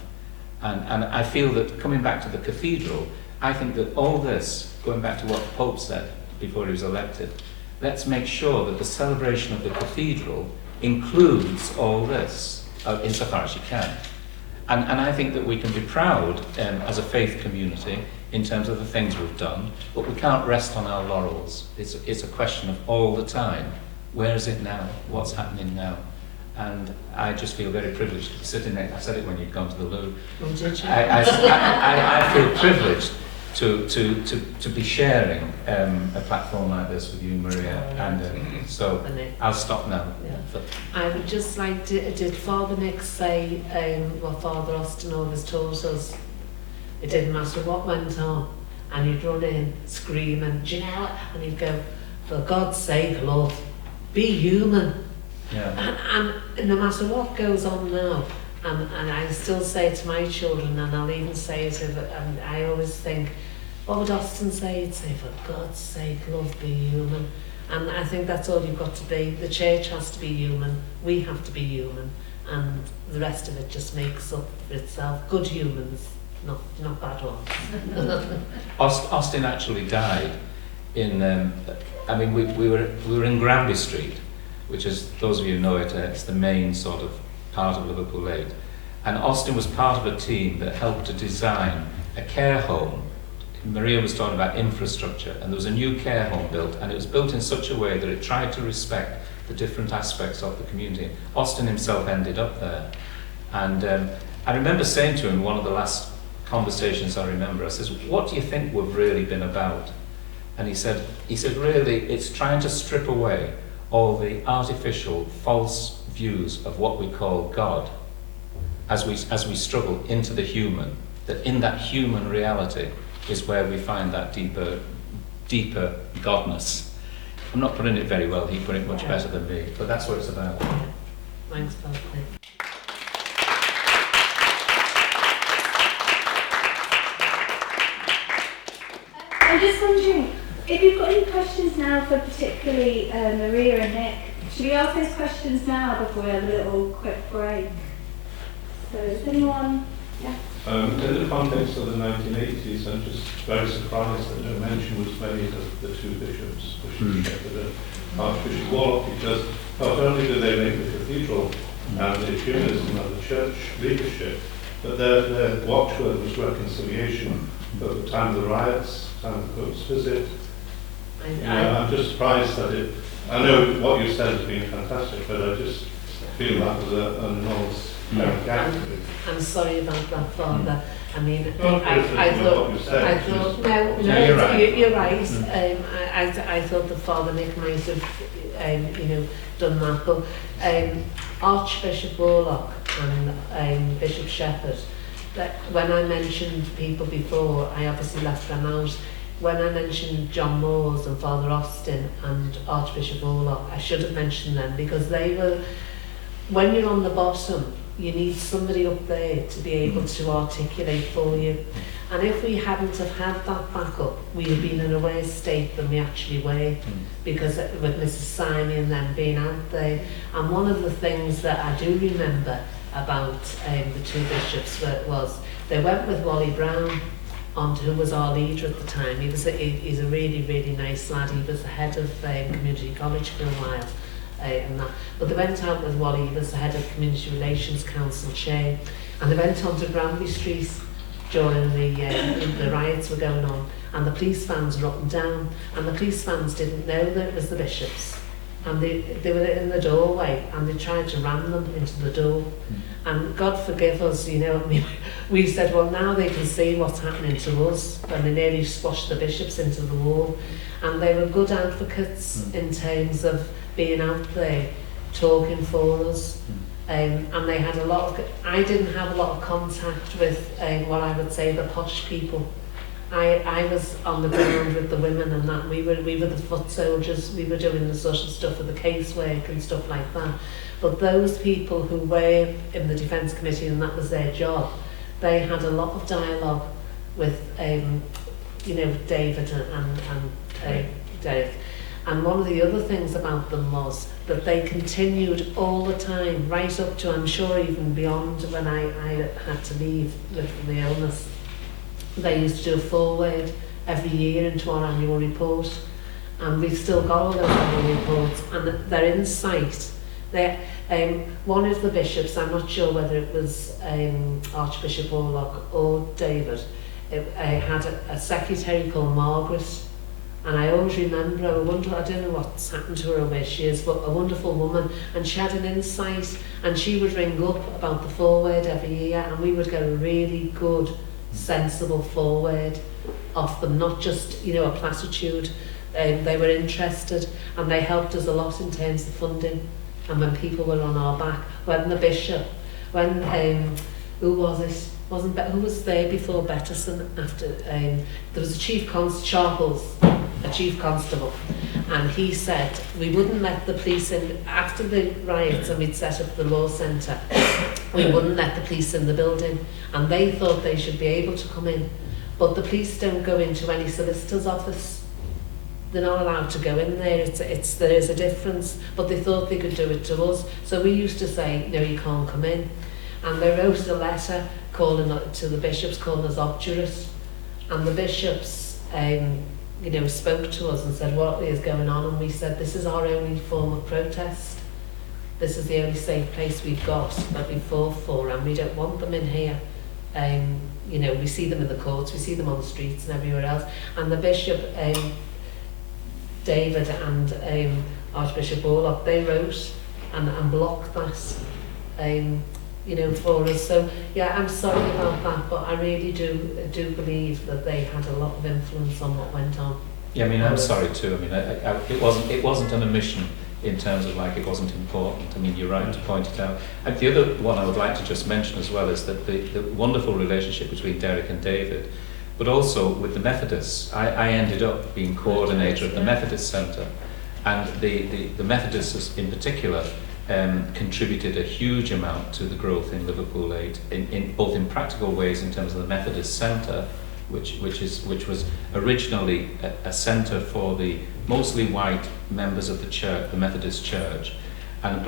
And I feel that coming back to the cathedral, I think that all this, going back to what the Pope said before he was elected, let's make sure that the celebration of the cathedral includes all this, insofar as you can. And I think that we can be proud as a faith community in terms of the things we've done, but we can't rest on our laurels. It's a question of all the time, where is it now? What's happening now? And I just feel very privileged to be sitting there. I said it when you'd gone to the loo. Oh, did you? I feel privileged to be sharing a platform like this with you, Maria, and so I'll stop now. Yeah. I would just like to, did Father Nick say what Father Austin always told us? It didn't matter what went on, and he'd run in screaming, "Do you know?" And he'd go, "For God's sake, love, be human." Yeah. And no matter what goes on now, and I still say it to my children, and I'll even say it and I always think, what would Austin say? He'd say, "For God's sake, love, be human." And I think that's all you've got to be. The church has to be human, we have to be human, and the rest of it just makes up for itself. Good humans, not bad ones. Austin actually died in, I mean, we were in Granby Street, which is, those of you who know it, it's the main sort of part of Liverpool Lake. And Austin was part of a team that helped to design a care home. Maria was talking about infrastructure, and there was a new care home built, and it was built in such a way that it tried to respect the different aspects of the community. Austin himself ended up there. And I remember saying to him in one of the last conversations I remember. I says, what do you think we've really been about? And he said, really, it's trying to strip away all the artificial, false views of what we call God as we struggle into the human, that in that human reality is where we find that deeper godness. I'm not putting it very well, he put it much better than me, but that's what it's about. Thanks, Bob. I'm just wondering, if you've got any questions now for particularly Maria and Nick, should we ask those questions now before we have a little quick break? So is anyone? Yeah. In the context of the 1980s, I'm just very surprised that no mention was made of the two bishops, Bishop Shepherd and Archbishop Warlock, because not only did they make the cathedral and the ecumenism of the church leadership, but their watchword was reconciliation at the time of the riots, time of the Pope's visit. I'm just surprised that it, I know what you said has been fantastic, but I just feel that was an enormous gap. I'm sorry about that, Father. I mean, Not I thought, no, you're right. You're right. I thought that Father Nick might have, done that. But Archbishop Warlock and Bishop Shepherd, that when I mentioned people before, I obviously left them out. When I mentioned John Moores and Father Austin and Archbishop Warlock, I should have mentioned them because they were, when you're on the bottom, you need somebody up there to be able to articulate for you. And if we hadn't have had that backup, we'd have been in a worse state than we actually were, because with Mrs. Simon and them being out there. And one of the things that I do remember about the two bishops was they went with Wally Brown, who was our leader at the time. He's a really, really nice lad. He was the head of community college for a while. But they went out with Wally, he was the head of Community Relations Council chair, and they went on to Granby Street during the riots were going on, and the police vans were up and down, and the police vans didn't know that it was the bishops, and they were in the doorway, and they tried to ram them into the door, and God forgive us, we said, well, now they can see what's happening to us, when they nearly squashed the bishops into the wall, and they were good advocates in terms of being out there talking for us, and they had a lot of, I didn't have a lot of contact with what I would say the posh people. I was on the ground with the women and that, we were the foot soldiers, we were doing the social stuff with the casework and stuff like that, but those people who were in the Defence Committee and that was their job, they had a lot of dialogue with David and Derek. And one of the other things about them was that they continued all the time, right up to, I'm sure, even beyond when I had to leave with the illness. They used to do a foreword every year into our annual report, and we've still got all those annual reports, and they're in sight. One of the bishops, I'm not sure whether it was Archbishop Warlock or David, had a secretary called Margaret. And I always remember her, I don't know what's happened to her or where she is, but a wonderful woman, and she had an insight, and she would ring up about the foreword every year, and we would get a really good, sensible foreword off them, not just, a platitude. They were interested, and they helped us a lot in terms of funding, and when people were on our back, when the bishop, who was it? Who was there before Bettison? After there was a chief Sharples, a chief constable, and he said we wouldn't let the police in after the riots, and we'd set up the law centre. We wouldn't let the police in the building, and they thought they should be able to come in, but the police don't go into any solicitor's office. They're not allowed to go in there. There is a difference, but they thought they could do it to us. So we used to say, no, you can't come in, and they wrote a letter calling to the bishops, calling us obdurate, and the bishops spoke to us and said what is going on, and we said this is our only form of protest, this is the only safe place we've got that we fought for, and we don't want them in here. We see them in the courts, we see them on the streets and everywhere else, and the bishop David and Archbishop Warlock, they wrote and blocked that you know, for us. So yeah, I'm sorry about that, but I really do believe that they had a lot of influence on what went on. Yeah, I mean, I'm sorry too. I mean, it wasn't an omission in terms of like it wasn't important. I mean, you're right to point it out. And the other one I would like to just mention as well is that the wonderful relationship between Derek and David, but also with the Methodists. I ended up being coordinator at the Methodist Centre, and the Methodists in particular contributed a huge amount to the growth in Liverpool 8, in both in practical ways in terms of the Methodist Centre, which was originally a centre for the mostly white members of the church, the Methodist Church, and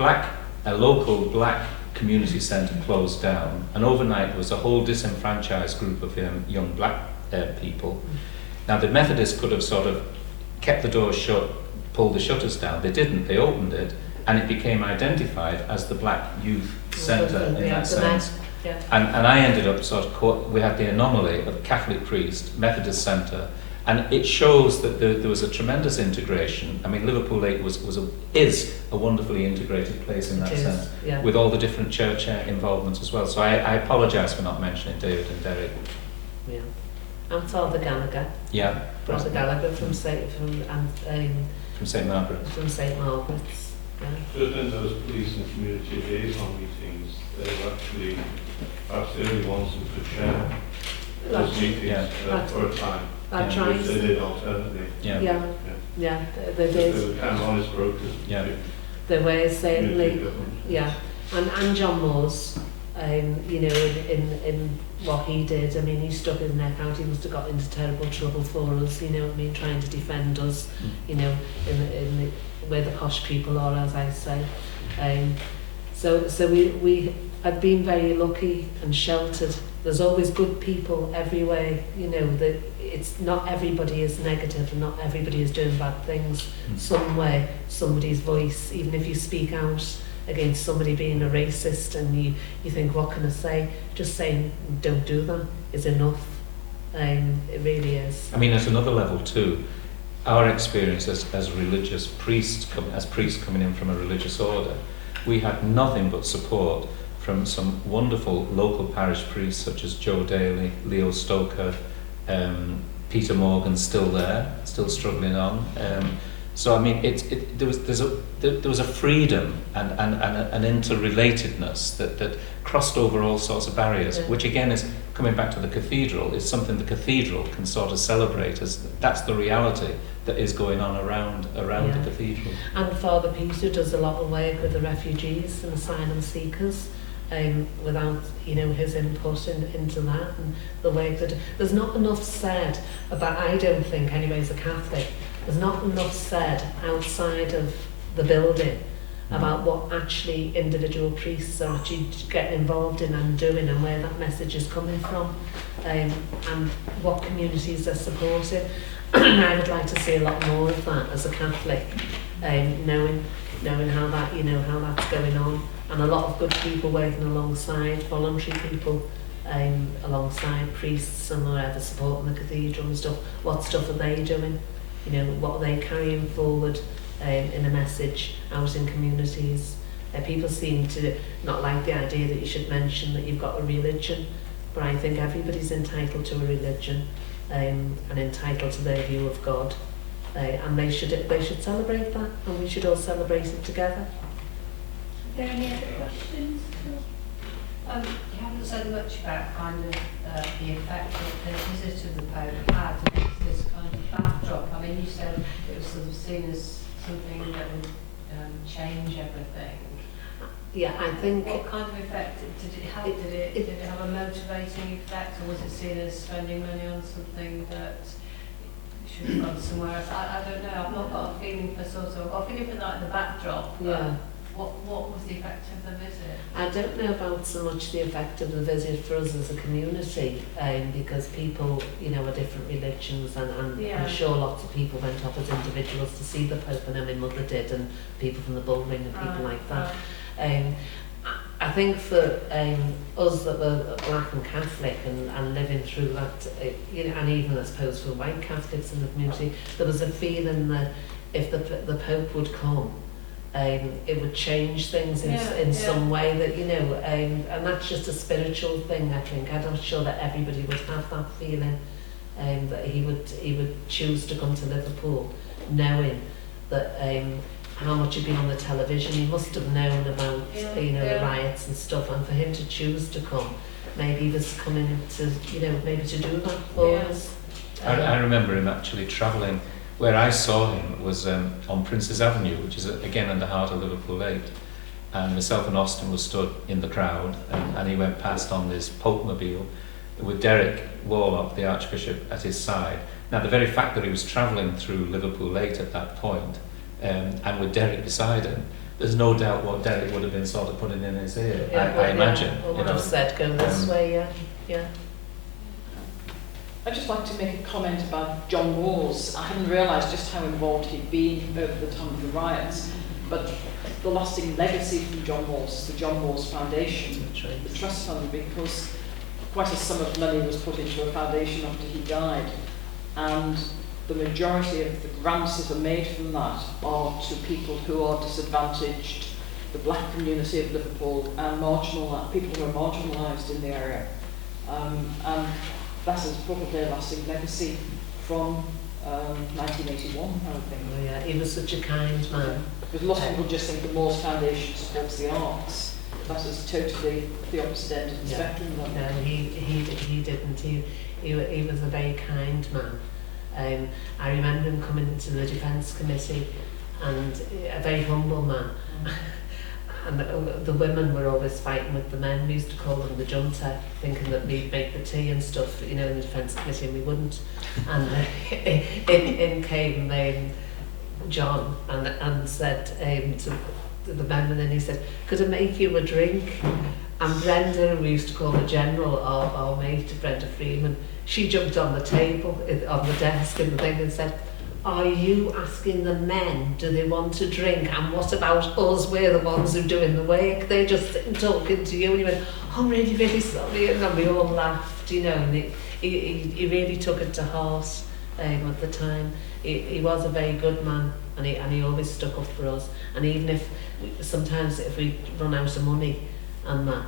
a local black community centre closed down, and overnight there was a whole disenfranchised group of young black people. Now the Methodists could have sort of kept the doors shut, pulled the shutters down. They didn't. They opened it, and it became identified as the Black Youth Centre in that sense. Yeah. And I ended up we had the anomaly of Catholic priest, Methodist Centre, and it shows that there was a tremendous integration. I mean, Liverpool 8 is a wonderfully integrated place in that sense, with all the different church involvements as well. So I apologise for not mentioning David and Derek. Yeah. And Father Gallagher. Yeah. Brother Gallagher from St. Margaret's. From St. Margaret's. Yeah. But in those police and community liaison meetings, they were actually perhaps the only ones who could share those meetings for a time. Which they did alternately. They did. They were kind of honest brokers. Yeah. They were certainly. Yeah. And John Moore's, you know, in what he did, I mean, he stuck his neck out. He must have got into terrible trouble for us, you know what I mean, trying to defend us, you know, in where the posh people are, as I say. So we had been very lucky and sheltered. There's always good people everywhere, you know, that it's not everybody is negative and not everybody is doing bad things. Somewhere, somebody's voice, even if you speak out against somebody being a racist and you think, what can I say? Just saying, don't do that is enough. It really is. I mean, at another level too, our experience as religious priests, coming in from a religious order, we had nothing but support from some wonderful local parish priests such as Joe Daly, Leo Stoker, Peter Morgan, still there, still struggling on. So I mean, there was a freedom and an interrelatedness that crossed over all sorts of barriers, which again is coming back to the cathedral. Is something the cathedral can sort of celebrate as that's the reality that is going on around the cathedral. And Father Peter does a lot of work with the refugees and asylum seekers. Without, you know, his input into that and the work that there's not enough said about, I don't think anyway as a Catholic, there's not enough said outside of the building about what actually individual priests are actually getting involved in and doing and where that message is coming from, and what communities they're supporting. I would like to see a lot more of that as a Catholic, knowing how that, you know, how that's going on. And a lot of good people working alongside, voluntary people, alongside priests and whatever, supporting the cathedral and stuff. What stuff are they doing? You know, what are they carrying forward in a message out in communities? People seem to not like the idea that you should mention that you've got a religion, but I think everybody's entitled to a religion and entitled to their view of God, and they should celebrate that, and we should all celebrate it together. Are there any other questions? You haven't said much about kind of the effect that the visit of the Pope had against this kind of backdrop. I mean, you said it was sort of seen as something that would change everything. Yeah, I think. What kind of effect did it have? Did it have a motivating effect, or was it seen as spending money on something that should have gone somewhere else? I don't know. I've not got a feeling for a feeling for like the backdrop. Yeah. What was the effect of the visit? I don't know about so much the effect of the visit for us as a community, because people, you know, are different religions, and I'm sure lots of people went off as individuals to see the Pope, and my mother did, and people from the Bullring and people like that. I think for us that were black and Catholic and living through that, you know, and even I suppose for white Catholics in the community, there was a feeling that if the Pope would come, it would change things in some way that, you know, and that's just a spiritual thing, I think. I'm not sure that everybody would have that feeling, that he would choose to come to Liverpool knowing that how much he'd been on the television. He must have known about, you know, the riots and stuff, and for him to choose to come, maybe he was coming to, you know, maybe to do that for us. I remember him actually travelling. Where I saw him was on Prince's Avenue, which is again in the heart of Liverpool Lake. And myself and Austin were stood in the crowd, and he went past on this Popemobile with Derek Warlock, the Archbishop, at his side. Now, the very fact that he was travelling through Liverpool Lake at that point, and with Derek beside him, there's no doubt what Derek would have been sort of putting in his ear, I imagine. Or would have said, go this way, yeah. I'd just like to make a comment about John Moores. I hadn't realised just how involved he'd been over the time of the riots, but the lasting legacy from John Moores is the John Moores Foundation, the trust fund, because quite a sum of money was put into a foundation after he died, and the majority of the grants that are made from that are to people who are disadvantaged, the black community of Liverpool, and people who are marginalised in the area. And that is probably a lasting legacy from 1981, I would think. Oh yeah, he was such a kind man. Because lots of people just think the Moores Foundation supports the arts. That is totally the opposite end of the spectrum. No, he didn't. He was a very kind man. I remember him coming into the Defence Committee, and a very humble man. And the women were always fighting with the men. We used to call them the junta, thinking that we'd make the tea and stuff, you know, in the Defence Committee, and we wouldn't. And in came John and said to the men, and then he said, could I make you a drink? And Brenda, we used to call the general, our mate, Brenda Freeman, she jumped on the table, on the desk and the thing, and said, are you asking the men, do they want to drink? And what about us? We're the ones who are doing the work. They're just talking to you. And he went, oh, I'm really, really sorry. And then we all laughed, you know. And he really took it to heart at the time. He was a very good man, and he always stuck up for us. And even sometimes if we run out of money and that,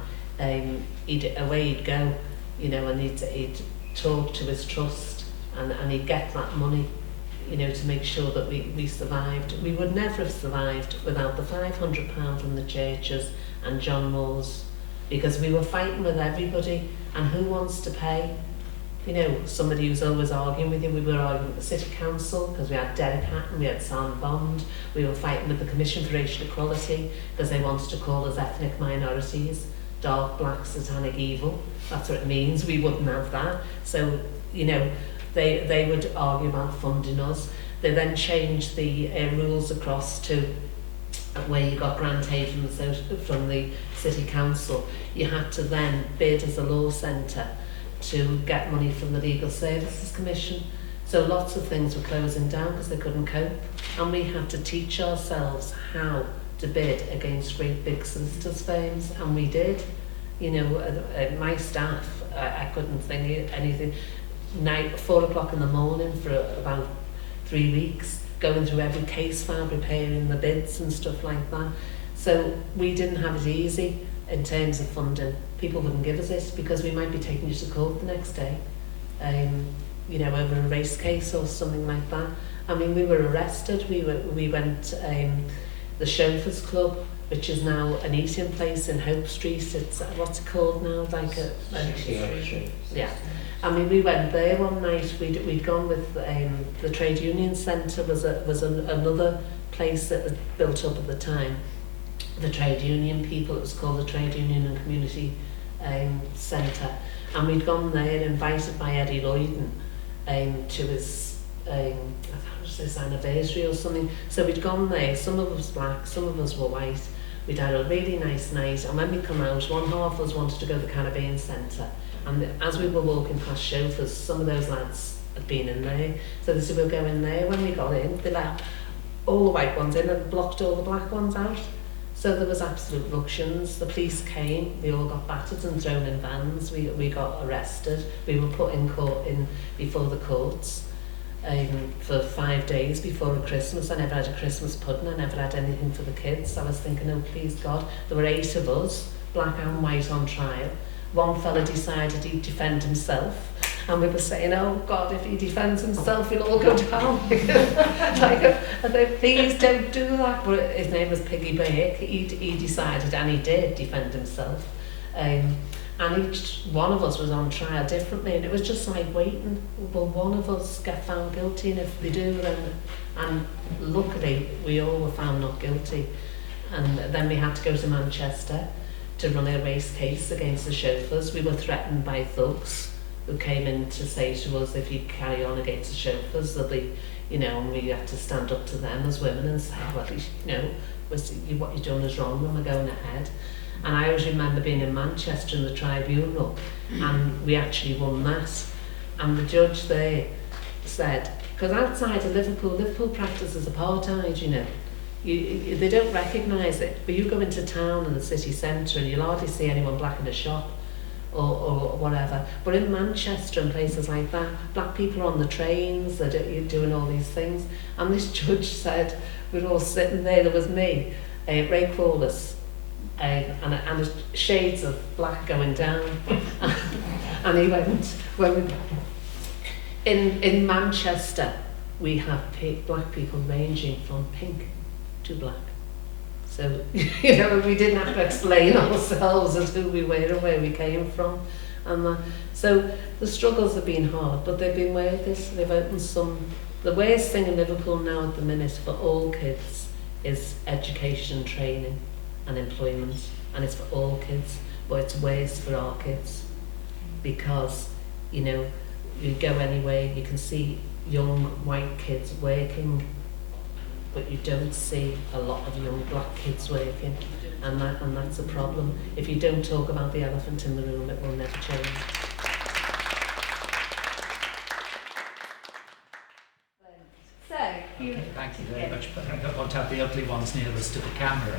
he'd go, you know, and he'd talk to his trust, and he'd get that money, you know, to make sure that we survived. We would never have survived without the £500 from the churches and John Moores, because we were fighting with everybody, and who wants to pay? You know, somebody who's always arguing with you. We were arguing with the City Council because we had Derek Hatton, we had Sam Bond. We were fighting with the Commission for Racial Equality because they wanted to call us ethnic minorities, dark, black, satanic evil. That's what it means. We wouldn't have that. So, you know, they would argue about funding us. They then changed the rules across to where you got grant aid from the City Council. You had to then bid as a law centre to get money from the Legal Services Commission. So lots of things were closing down because they couldn't cope. And we had to teach ourselves how to bid against great big solicitors firms, and we did. You know, my staff, I couldn't think anything. 4 o'clock in the morning for about 3 weeks, going through every case file, preparing the bids and stuff like that. So we didn't have it easy in terms of funding. People wouldn't give us it because we might be taking you to court the next day, you know, over a race case or something like that. I mean, we were arrested. We went the Chauffeurs Club, which is now an eating place in Hope Street. It's what's it called now? Like yeah. I mean, we went there one night. We'd gone with the Trade Union Centre was another place that was built up at the time. The Trade Union people, it was called the Trade Union and Community Centre, and we'd gone there invited by Eddie Lloyden to his his anniversary or something. So we'd gone there. Some of us black, some of us were white. We'd had a really nice night, and when we come out, one half of us wanted to go to the Caribbean Centre. And as we were walking past Chauffeurs, some of those lads had been in there. So they said, we'll go in there. When we got in, they let all the white ones in and blocked all the black ones out. So there was absolute ructions. The police came, we all got battered and thrown in vans. We got arrested. We were put in court before the courts. for 5 days before Christmas. I never had a Christmas pudding, I never had anything for the kids. I was thinking, oh please God, there were 8 of us, black and white, on trial. One fella decided he'd defend himself, and we were saying, oh God, if he defends himself, we'll all go down. I said, please don't do that. But his name was Piggy Burke. He decided, and he did defend himself. And each one of us was on trial differently, and it was just like waiting. Will one of us get found guilty? And if they do, then, and luckily we all were found not guilty. And then we had to go to Manchester to run a race case against the chauffeurs. We were threatened by thugs who came in to say to us, if you carry on against the chauffeurs, they'll be, you know, and we had to stand up to them as women and say, well, you know, what you've done is wrong, and we're going ahead. And I always remember being in Manchester in the tribunal, and we actually won that. And the judge there said, because outside of Liverpool practices apartheid, you know. They don't recognise it, but you go into town in the city centre and you'll hardly see anyone black in a shop or whatever. But in Manchester and places like that, black people are on the trains, they're doing all these things. And this judge said, we're all sitting there was me, Ray Crawless, and shades of black going down. And he went, in Manchester, we have black people ranging from pink to black. So, you know, we didn't have to explain ourselves as who we were and where we came from. And so the struggles have been hard, but they've been worth it. They've opened some. The worst thing in Liverpool now at the minute for all kids is education, training and employment. And it's for all kids, but it's worse for our kids. Because, you know, you go anywhere, you can see young white kids working, but you don't see a lot of young black kids working, and that's a problem. If you don't talk about the elephant in the room, it will never change. So, Thank you very much, but I don't want to have the ugly ones nearest to the camera.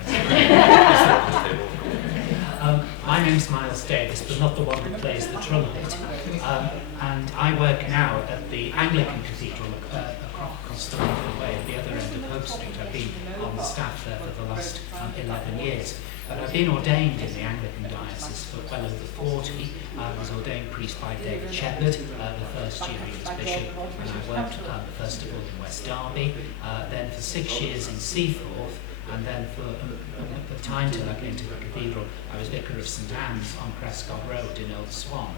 My name's Myles Davies, but not the one who plays the trumpet. And I work now at the Anglican Cathedral across the way at the other end of Hope Street. I've been on the staff there for the last 11 years. But I've been ordained in the Anglican diocese for well over 40. I was ordained priest by David Shepherd, the first year he was bishop, and I worked first of all in West Derby, then for 6 years in Seaforth, and then for the time till I came to the cathedral, I was vicar of St Anne's on Prescott Road in Old Swan,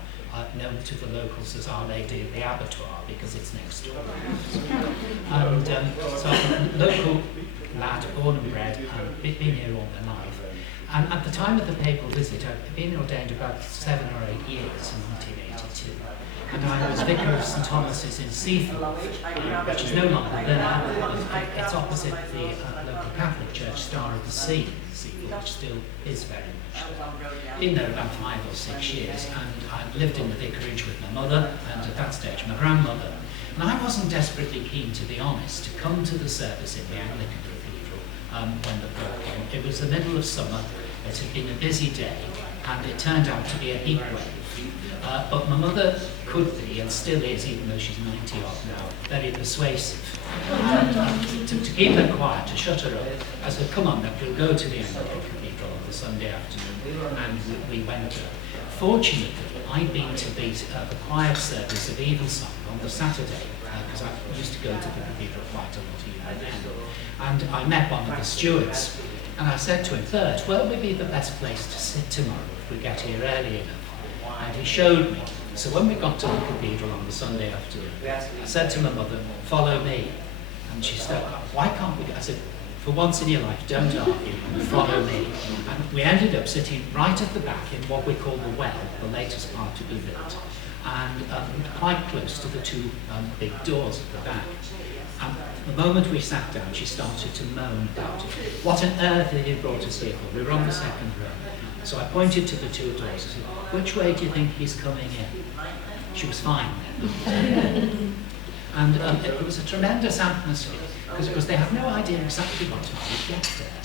known to the locals as Our Lady of the Abattoir because it's next door. And so I'm a local lad, born and bred, been here all my life. And at the time of the papal visit, I'd been ordained about 7 or 8 years in 1982. And I was vicar of St Thomas's in Seaforth, which is no longer there. It's opposite the local Catholic church, Star of the Sea, Seaforth, which still is very much there. Been there about 5 or 6 years, and I lived in the vicarage with my mother, and at that stage my grandmother. And I wasn't desperately keen, to be honest, to come to the service in the Anglican Cathedral when the Pope came. It was the middle of summer, it had been a busy day, and it turned out to be a heat wave. But my mother could be, and still is, even though she's 90 odd now, very persuasive. And to keep her quiet, to shut her up, I said, come on, we'll go to the Anglican Cathedral on the Sunday afternoon, and we went there. Fortunately, I'd been to the quiet service of Evensong on the Saturday, because I used to go to the cathedral quite a lot even then. And I met one of the stewards, and I said to him, Bert, where would be the best place to sit tomorrow if we get here early enough? And he showed me. So when we got to the cathedral on the Sunday afternoon, I said to my mother, follow me. And she said, why can't we go? I said, for once in your life, don't argue, follow me. And we ended up sitting right at the back in what we call the well, the latest part to be built, and quite close to the 2 big doors at the back. And the moment we sat down, she started to moan about it. What on earth had he brought us here for? We were on the second row. So I pointed to the 2 doors and said, which way do you think he's coming in? She was fine. And it was a tremendous atmosphere, because they have no idea exactly what time we get there.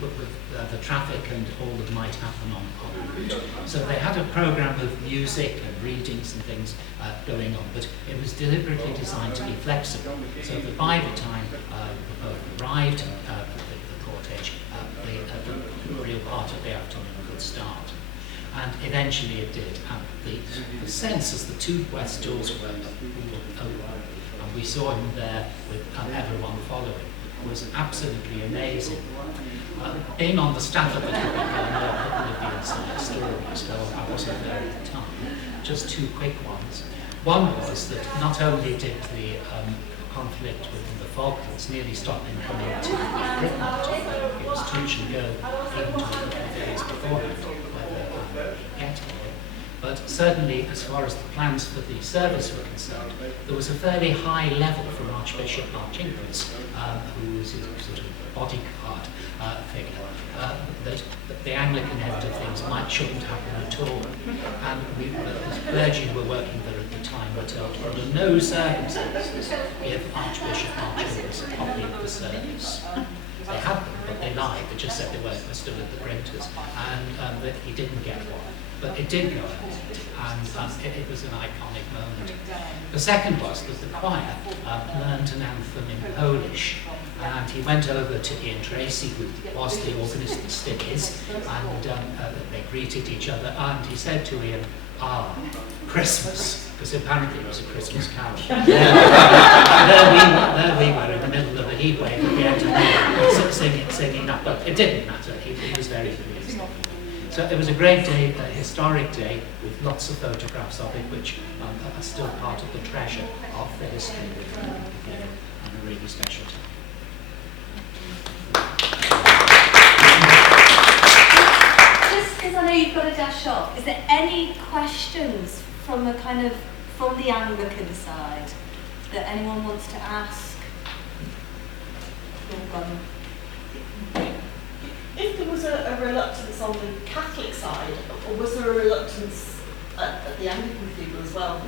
with the traffic and all that might happen on route. So they had a program of music and readings and things going on, but it was deliberately designed to be flexible, so that by the time the Pope arrived at the cortege, the real part of the afternoon could start. And eventually it did. And the sense as the two west doors were open, and we saw him there with everyone following, was absolutely amazing. Being on the staff of the Cathedral, I know a couple of the inside stories, though I wasn't there at the time. Just two quick ones. One was that not only did the conflict within the Falklands nearly stop him coming to Britain, it was touch and go even to a couple of days beforehand whether getting it. But certainly, as far as the plans for the service were concerned, there was a fairly high level from Archbishop Marcinkus, who was his sort of bodyguard figure, that the Anglican end of things shouldn't happen at all. And the clergy who were working there at the time were told, under no circumstances give Archbishop Marcinkus a copy of the service. They had them, but they lied. They just said they weren't still at the printers, and that he didn't get one. But it did go ahead, and it was an iconic moment. The second was that the choir learned an anthem in Polish, and he went over to Ian Tracy, who was the organist and still is, and they greeted each other, and he said to Ian, Christmas, because apparently it was a Christmas carol. there we were in the middle of a heat wave at the end of singing that, but it didn't matter, he was very pleased. So it was a great day, a historic day, with lots of photographs of it, which are still part of the treasure of the history of the cathedral, and a really special time. Just because I know you've got to dash off, is there any questions from the Anglican side that anyone wants to ask? If there was a reluctance on the Catholic side, or was there a reluctance at the Anglican cathedral as well,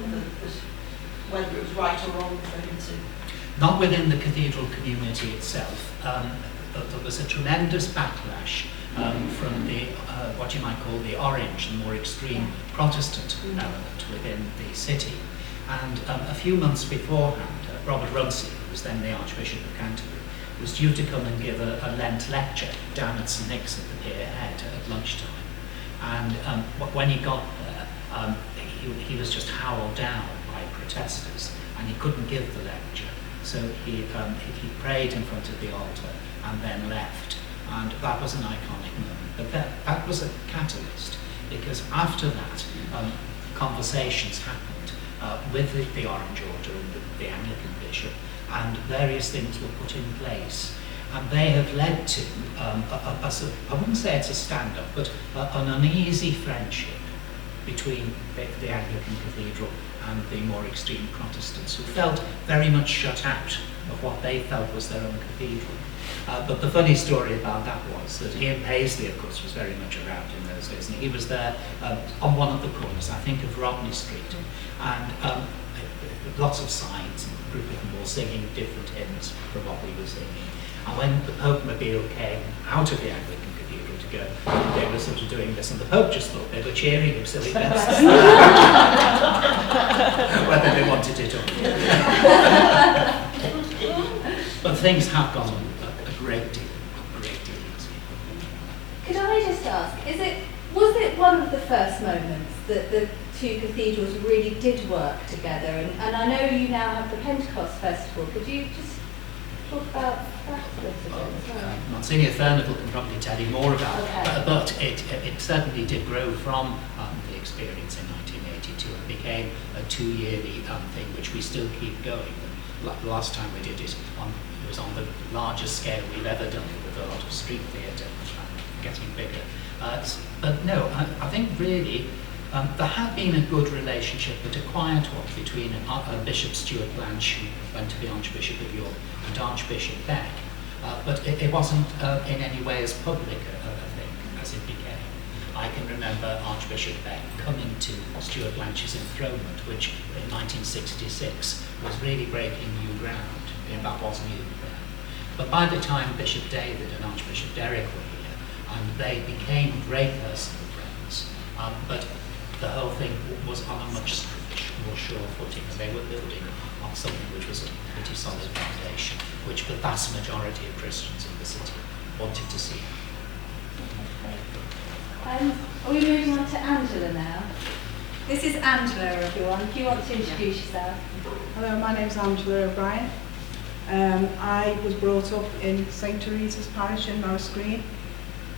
whether it was right or wrong for him to? Not within the cathedral community itself. There was a tremendous backlash from the what you might call the orange, the more extreme Protestant element within the city. And a few months beforehand, Robert Runcie, who was then the Archbishop of Canterbury, was due to come and give a Lent lecture down at St Nick's at the pier head at lunchtime. And when he got there, he was just howled down by protesters, and he couldn't give the lecture. So he prayed in front of the altar and then left. And that was an iconic moment. But that was a catalyst, because after that, conversations happened with the Orange Order and the Anglican bishop, and various things were put in place. And they have led to, I wouldn't say it's a stand-up, but an uneasy friendship between the Anglican cathedral and the more extreme Protestants, who felt very much shut out of what they felt was their own cathedral. But the funny story about that was that Ian Paisley, of course, was very much around in those days, and he was there on one of the corners, I think, of Rodney Street, and lots of signs, and a group of them all singing different hymns from what we were singing. And when the Pope Mobile came out of the Anglican Cathedral to go, they were sort of doing this, and the Pope just thought they were cheering him, so he best whether they wanted it or not. But things have gone a great deal easier. Could I just ask, was it one of the first moments that the two cathedrals really did work together? And I know you now have the Pentecost Festival. Could you just talk about that a little bit? Monsignor Furnival can probably tell you more about Okay. it, but it certainly did grow from the experience in 1982 and became a two-yearly thing which we still keep going. The last time we did it, it was on the largest scale we've ever done, with a lot of street theatre getting bigger. But no, I think really there had been a good relationship, but a quiet one, between Bishop Stuart Blanche, who went to be Archbishop of York, and Archbishop Beck. But it wasn't in any way as public a thing as it became. I can remember Archbishop Beck coming to Stuart Blanche's enthronement, which in 1966 was really breaking new ground. That was new then. But by the time Bishop David and Archbishop Derek were here, and they became great personal friends, but the whole thing was on a much more sure footing, and they were building on something which was a pretty solid foundation, which the vast majority of Christians in the city wanted to see. Are we moving on to Angela now? This is Angela, everyone. If you want to introduce yourself. Hello, my name's Angela O'Brien. I was brought up in St Teresa's parish in Morris Green,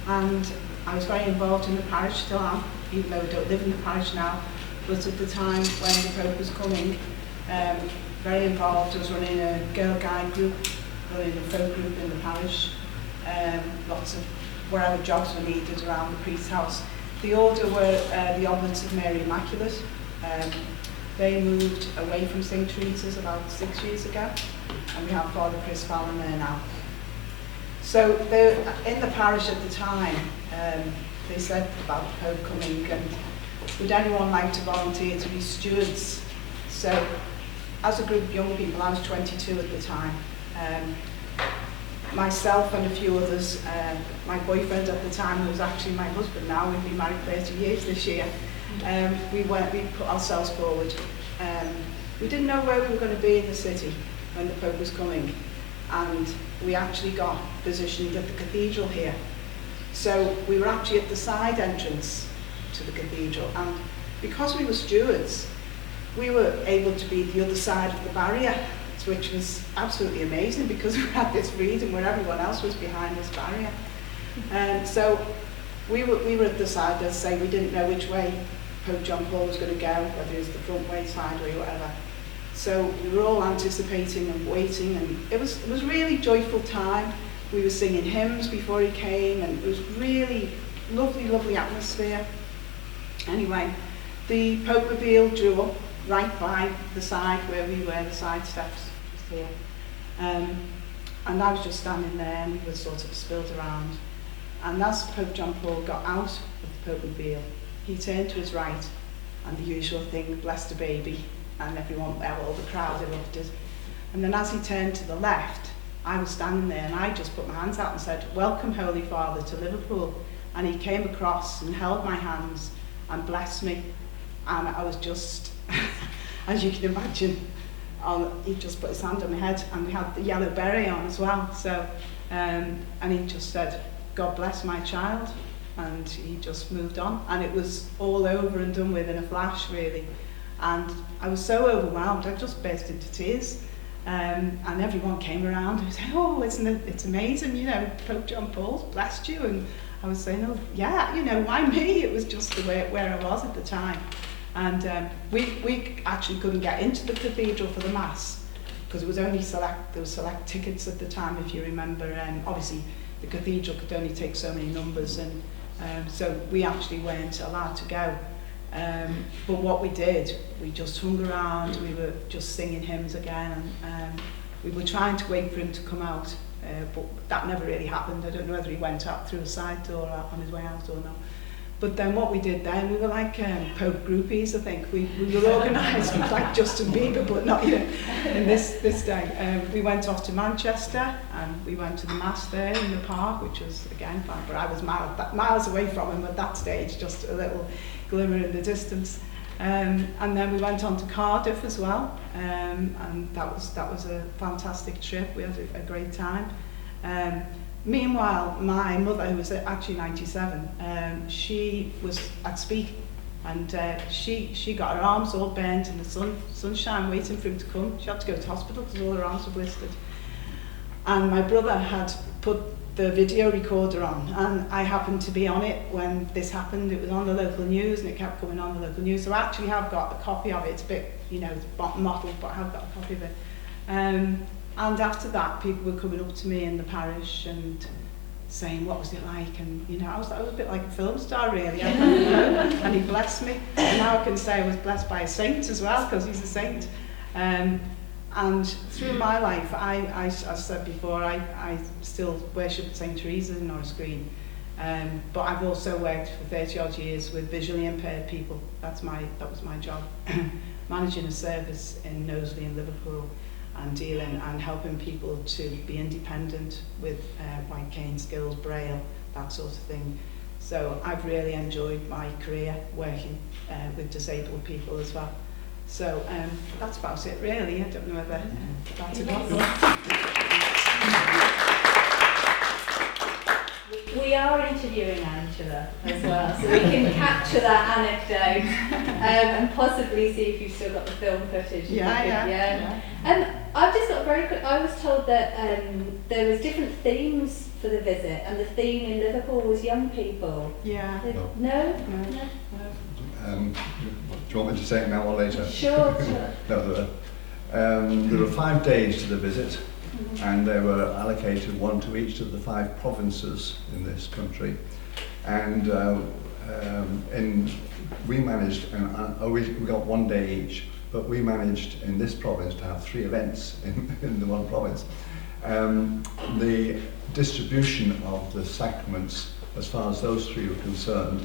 and I was very involved in the parish, still am, even though I don't live in the parish now. But at the time when the Pope was coming, very involved. I was running a girl guide group, running a folk group in the parish, lots of wherever jobs were needed around the priest's house. The order were the Oblates of Mary Immaculate. They moved away from St Teresa's about 6 years ago, and we have Father Chris Fallon there now. So in the parish at the time, they said about the Pope coming, and would anyone like to volunteer to be stewards? So as a group of young people, I was 22 at the time, myself and a few others, my boyfriend at the time, who was actually my husband now, we've been married 30 years this year, we put ourselves forward. We didn't know where we were going to be in the city when the Pope was coming, and we actually got positioned at the Cathedral here. So we were actually at the side entrance to the Cathedral, and because we were stewards, we were able to be the other side of the barrier, which was absolutely amazing because we had this freedom where everyone else was behind this barrier. So we were at the side, let's say, we didn't know which way Pope John Paul was going to go, whether it was the front way, side way, whatever. So we were all anticipating and waiting, and it was a really joyful time. We were singing hymns before he came, and it was really lovely, lovely atmosphere. Anyway, the Pope Mobile drew up right by the side where we were, the side steps just here. And I was just standing there, and we were sort of spilled around. And as Pope John Paul got out of the Pope Mobile, he turned to his right, and the usual thing, bless the baby, and everyone, all the crowd erupted. And then as he turned to the left, I was standing there, and I just put my hands out and said, "Welcome, Holy Father, to Liverpool." And he came across and held my hands and blessed me. And I was just, as you can imagine, he just put his hand on my head, and we had the yellow beret on as well. So, and he just said, "God bless my child," and he just moved on, and it was all over and done with in a flash, really. And I was so overwhelmed, I just burst into tears. And everyone came around and said, "Oh, isn't it? It's amazing, you know, Pope John Paul's blessed you." And I was saying, "Oh, yeah, you know, why me?" It was just the way where I was at the time. And we actually couldn't get into the cathedral for the mass because it was only select tickets at the time, if you remember. Obviously, the cathedral could only take so many numbers, and so we actually weren't allowed to go. But what we did, we just hung around, we were just singing hymns again, and we were trying to wait for him to come out, but that never really happened. I don't know whether he went out through a side door on his way out or not. But then what we did then, we were like Pope groupies, I think. We were organised, like Justin Bieber, but not, you know, in this day. We went off to Manchester, and we went to the Mass there in the park, which was, again, fun, but I was miles away from him at that stage, just a little glimmer in the distance. And then we went on to Cardiff as well, and that was a fantastic trip. We had a great time. Meanwhile, my mother, who was actually 97, she was at Speak, and she got her arms all burnt in the sunshine, waiting for him to come. She had to go to hospital because all her arms were blistered. And my brother had put the video recorder on, and I happened to be on it when this happened. It was on the local news, and it kept coming on the local news. So I actually have got a copy of it. It's a bit, you know, mottled, but I have got a copy of it. And after that, people were coming up to me in the parish and saying, "What was it like?" And, you know, I was a bit like a film star, really. I don't know. And he blessed me. And now I can say I was blessed by a saint as well, because he's a saint. And through my life, as I said before, I still worship at St Teresa's in Norris Green. But I've also worked for 30 odd years with visually impaired people. That was my job, managing a service in Knowsley and Liverpool, and dealing and helping people to be independent with white cane skills, braille, that sort of thing. So I've really enjoyed my career working with disabled people as well. So that's about it really. I don't know whether that's enough. We are interviewing Angela as well, so we can capture that anecdote and possibly see if you've still got the film footage. Yeah. I've just got a very quick. I was told that there was different themes for the visit, and the theme in Liverpool was young people. Yeah. No? Do you want me to say it now or later? Sure. No, there were 5 days to the visit, and they were allocated one to each of the 5 provinces in this country. And we managed, and we got 1 day each, but we managed in this province to have 3 events in the one province. The distribution of the sacraments, as far as those 3 were concerned,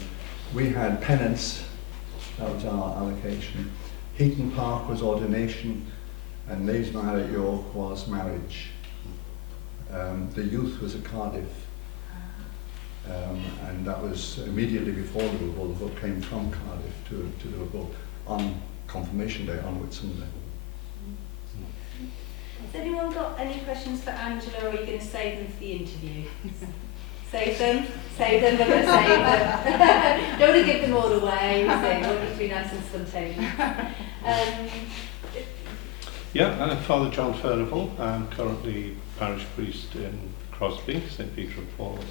we had penance, that was our allocation. Heaton Park was ordination, and Ladies Mile at York was marriage. The youth was at Cardiff, and that was immediately before Liverpool. The book came from Cardiff to Liverpool on Confirmation Day, on Whitsunday. Has anyone got any questions for Angela, or are you going to save them for the interview? Save them, we're going to save them. Don't want to give them all away, we want it to be nice and spontaneous. Father John Furnival. I'm currently parish priest in Crosby, St Peter and Paul's.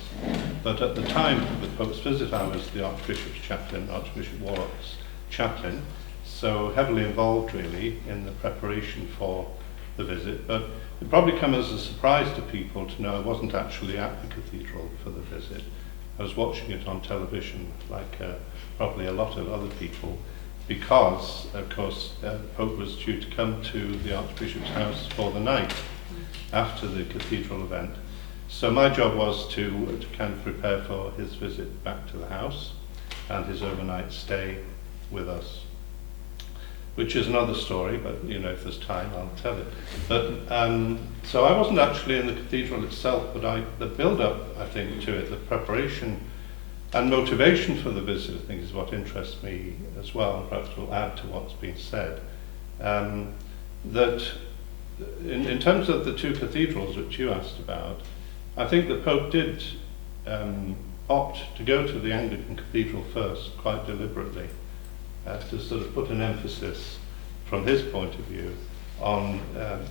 But at the time of the Pope's visit, I was the Archbishop's chaplain, Archbishop Warlock's chaplain, so heavily involved really in the preparation for the visit. But it probably come as a surprise to people to know I wasn't actually at the cathedral for the visit. I was watching it on television, like probably a lot of other people, because, of course, the Pope was due to come to the Archbishop's house for the night after the cathedral event. So my job was to kind of prepare for his visit back to the house and his overnight stay with us, which is another story, but you know, if there's time, I'll tell it. But so I wasn't actually in the cathedral itself, but the build-up, I think, to it, the preparation and motivation for the visit, I think, is what interests me as well, and perhaps will add to what's been said. That in terms of the 2 cathedrals which you asked about, I think the Pope did opt to go to the Anglican Cathedral first, quite deliberately, to sort of put an emphasis from his point of view on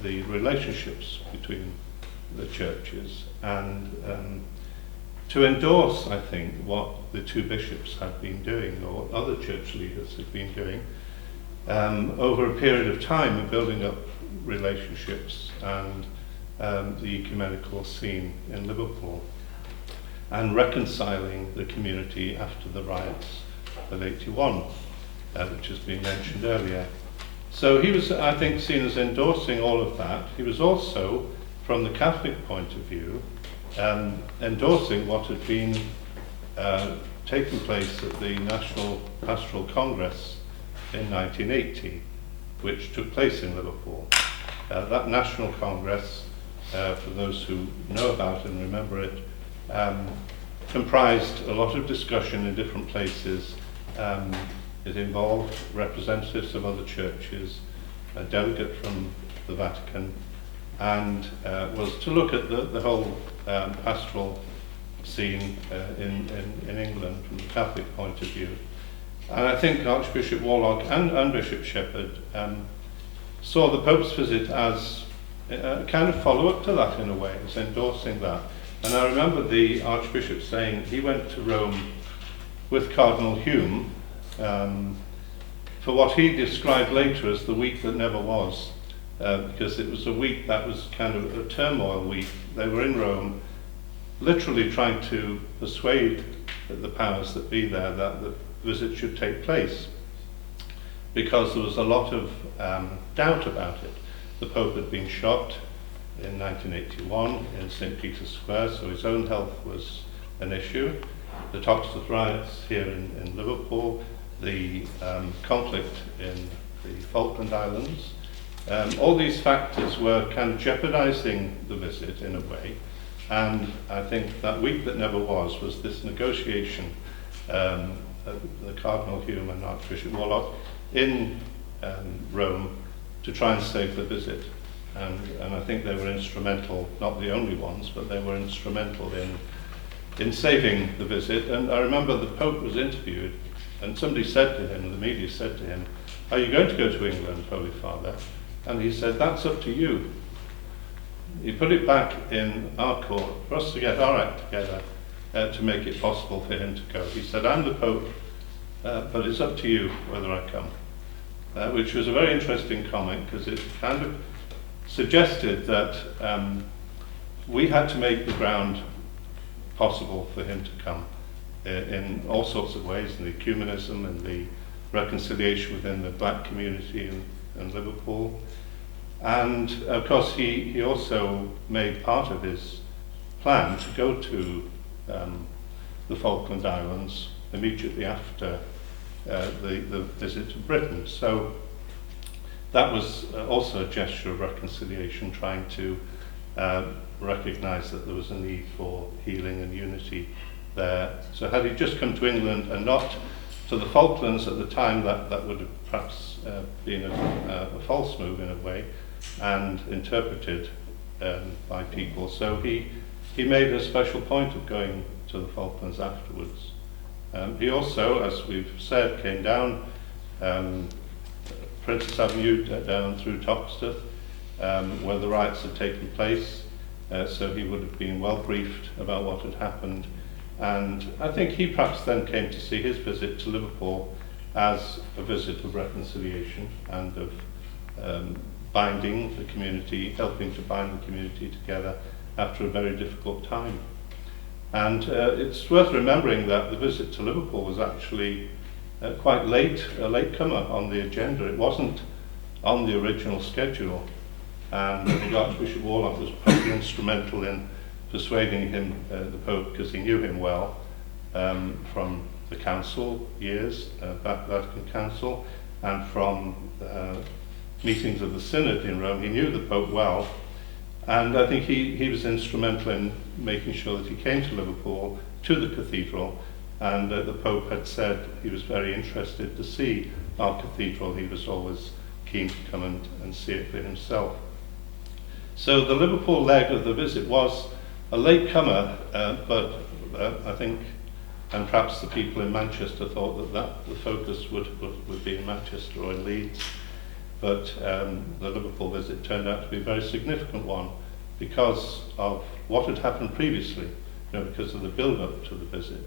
the relationships between the churches, and to endorse, I think, what the 2 bishops have been doing, or what other church leaders have been doing over a period of time in building up relationships and the ecumenical scene in Liverpool, and reconciling the community after the riots of '81. Which has been mentioned earlier. So he was, I think, seen as endorsing all of that. He was also, from the Catholic point of view, endorsing what had been taking place at the National Pastoral Congress in 1980, which took place in Liverpool. That National Congress, for those who know about it and remember it, comprised a lot of discussion in different places. It involved representatives of other churches, a delegate from the Vatican, and was to look at the whole pastoral scene in England from the Catholic point of view. And I think Archbishop Warlock and Bishop Shepherd saw the Pope's visit as a kind of follow-up to that in a way, as endorsing that. And I remember the Archbishop saying he went to Rome with Cardinal Hume for what he described later as the week that never was, because it was a week that was kind of a turmoil week. They were in Rome, literally trying to persuade the powers that be there that the visit should take place, because there was a lot of doubt about it. The Pope had been shot in 1981 in St Peter's Square, so his own health was an issue. The Toxteth Riots here in Liverpool, the conflict in the Falkland Islands, all these factors were kind of jeopardizing the visit in a way. And I think that week that never was this negotiation, the Cardinal Hume and Archbishop Warlock in Rome to try and save the visit. And I think they were instrumental, not the only ones, but they were instrumental in saving the visit. And I remember the Pope was interviewed, and somebody said to him, the media said to him, "Are you going to go to England, Holy Father?" And he said, "That's up to you." He put it back in our court for us to get our act together to make it possible for him to go. He said, "I'm the Pope, but it's up to you whether I come," which was a very interesting comment, because it kind of suggested that we had to make the ground possible for him to come in all sorts of ways, in the ecumenism and the reconciliation within the black community in Liverpool. And of course he also made part of his plan to go to the Falkland Islands immediately after the visit to Britain. So that was also a gesture of reconciliation, trying to recognise that there was a need for healing and unity there. So had he just come to England and not to the Falklands at the time, that would have perhaps been a false move in a way, and interpreted by people. So he made a special point of going to the Falklands afterwards. He also, as we've said, came down Princess Avenue down through Toxteth, where the riots had taken place, so he would have been well briefed about what had happened. And I think he perhaps then came to see his visit to Liverpool as a visit of reconciliation and of binding the community, helping to bind the community together after a very difficult time. And it's worth remembering that the visit to Liverpool was actually quite late, a latecomer on the agenda. It wasn't on the original schedule. And I think Archbishop Warlock was probably instrumental in persuading him, the Pope, because he knew him well from the council years, Vatican Council, and from meetings of the Synod in Rome. He knew the Pope well, and I think he was instrumental in making sure that he came to Liverpool, to the cathedral, and the Pope had said he was very interested to see our cathedral. He was always keen to come and see it for himself. So the Liverpool leg of the visit was a latecomer, but I think, and perhaps the people in Manchester thought that the focus would be in Manchester or in Leeds, but the Liverpool visit turned out to be a very significant one because of what had happened previously, because of the build-up to the visit.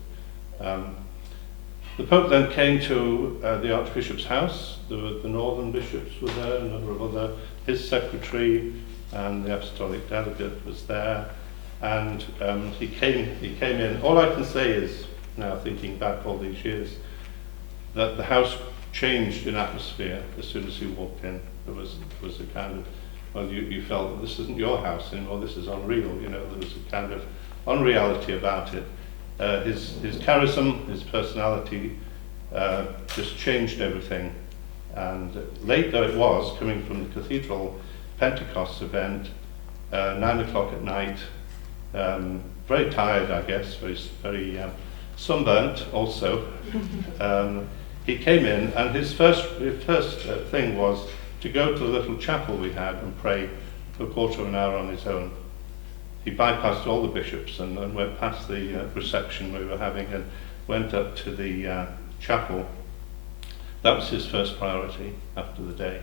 The Pope then came to the Archbishop's house. The northern bishops were there, a number of other, his secretary, and the apostolic delegate was there. And he came in. All I can say is, now thinking back all these years, that the house changed in atmosphere as soon as he walked in. There was a kind of, well, you felt that this isn't your house anymore, this is unreal, there was a kind of unreality about it. His charism, his personality just changed everything. And late though it was, coming from the Cathedral Pentecost event, 9 o'clock at night, very tired, I guess, very sunburnt also. He came in, and his first thing was to go to the little chapel we had and pray for a quarter of an hour on his own. He bypassed all the bishops and went past the reception we were having and went up to the chapel. That was his first priority after the day.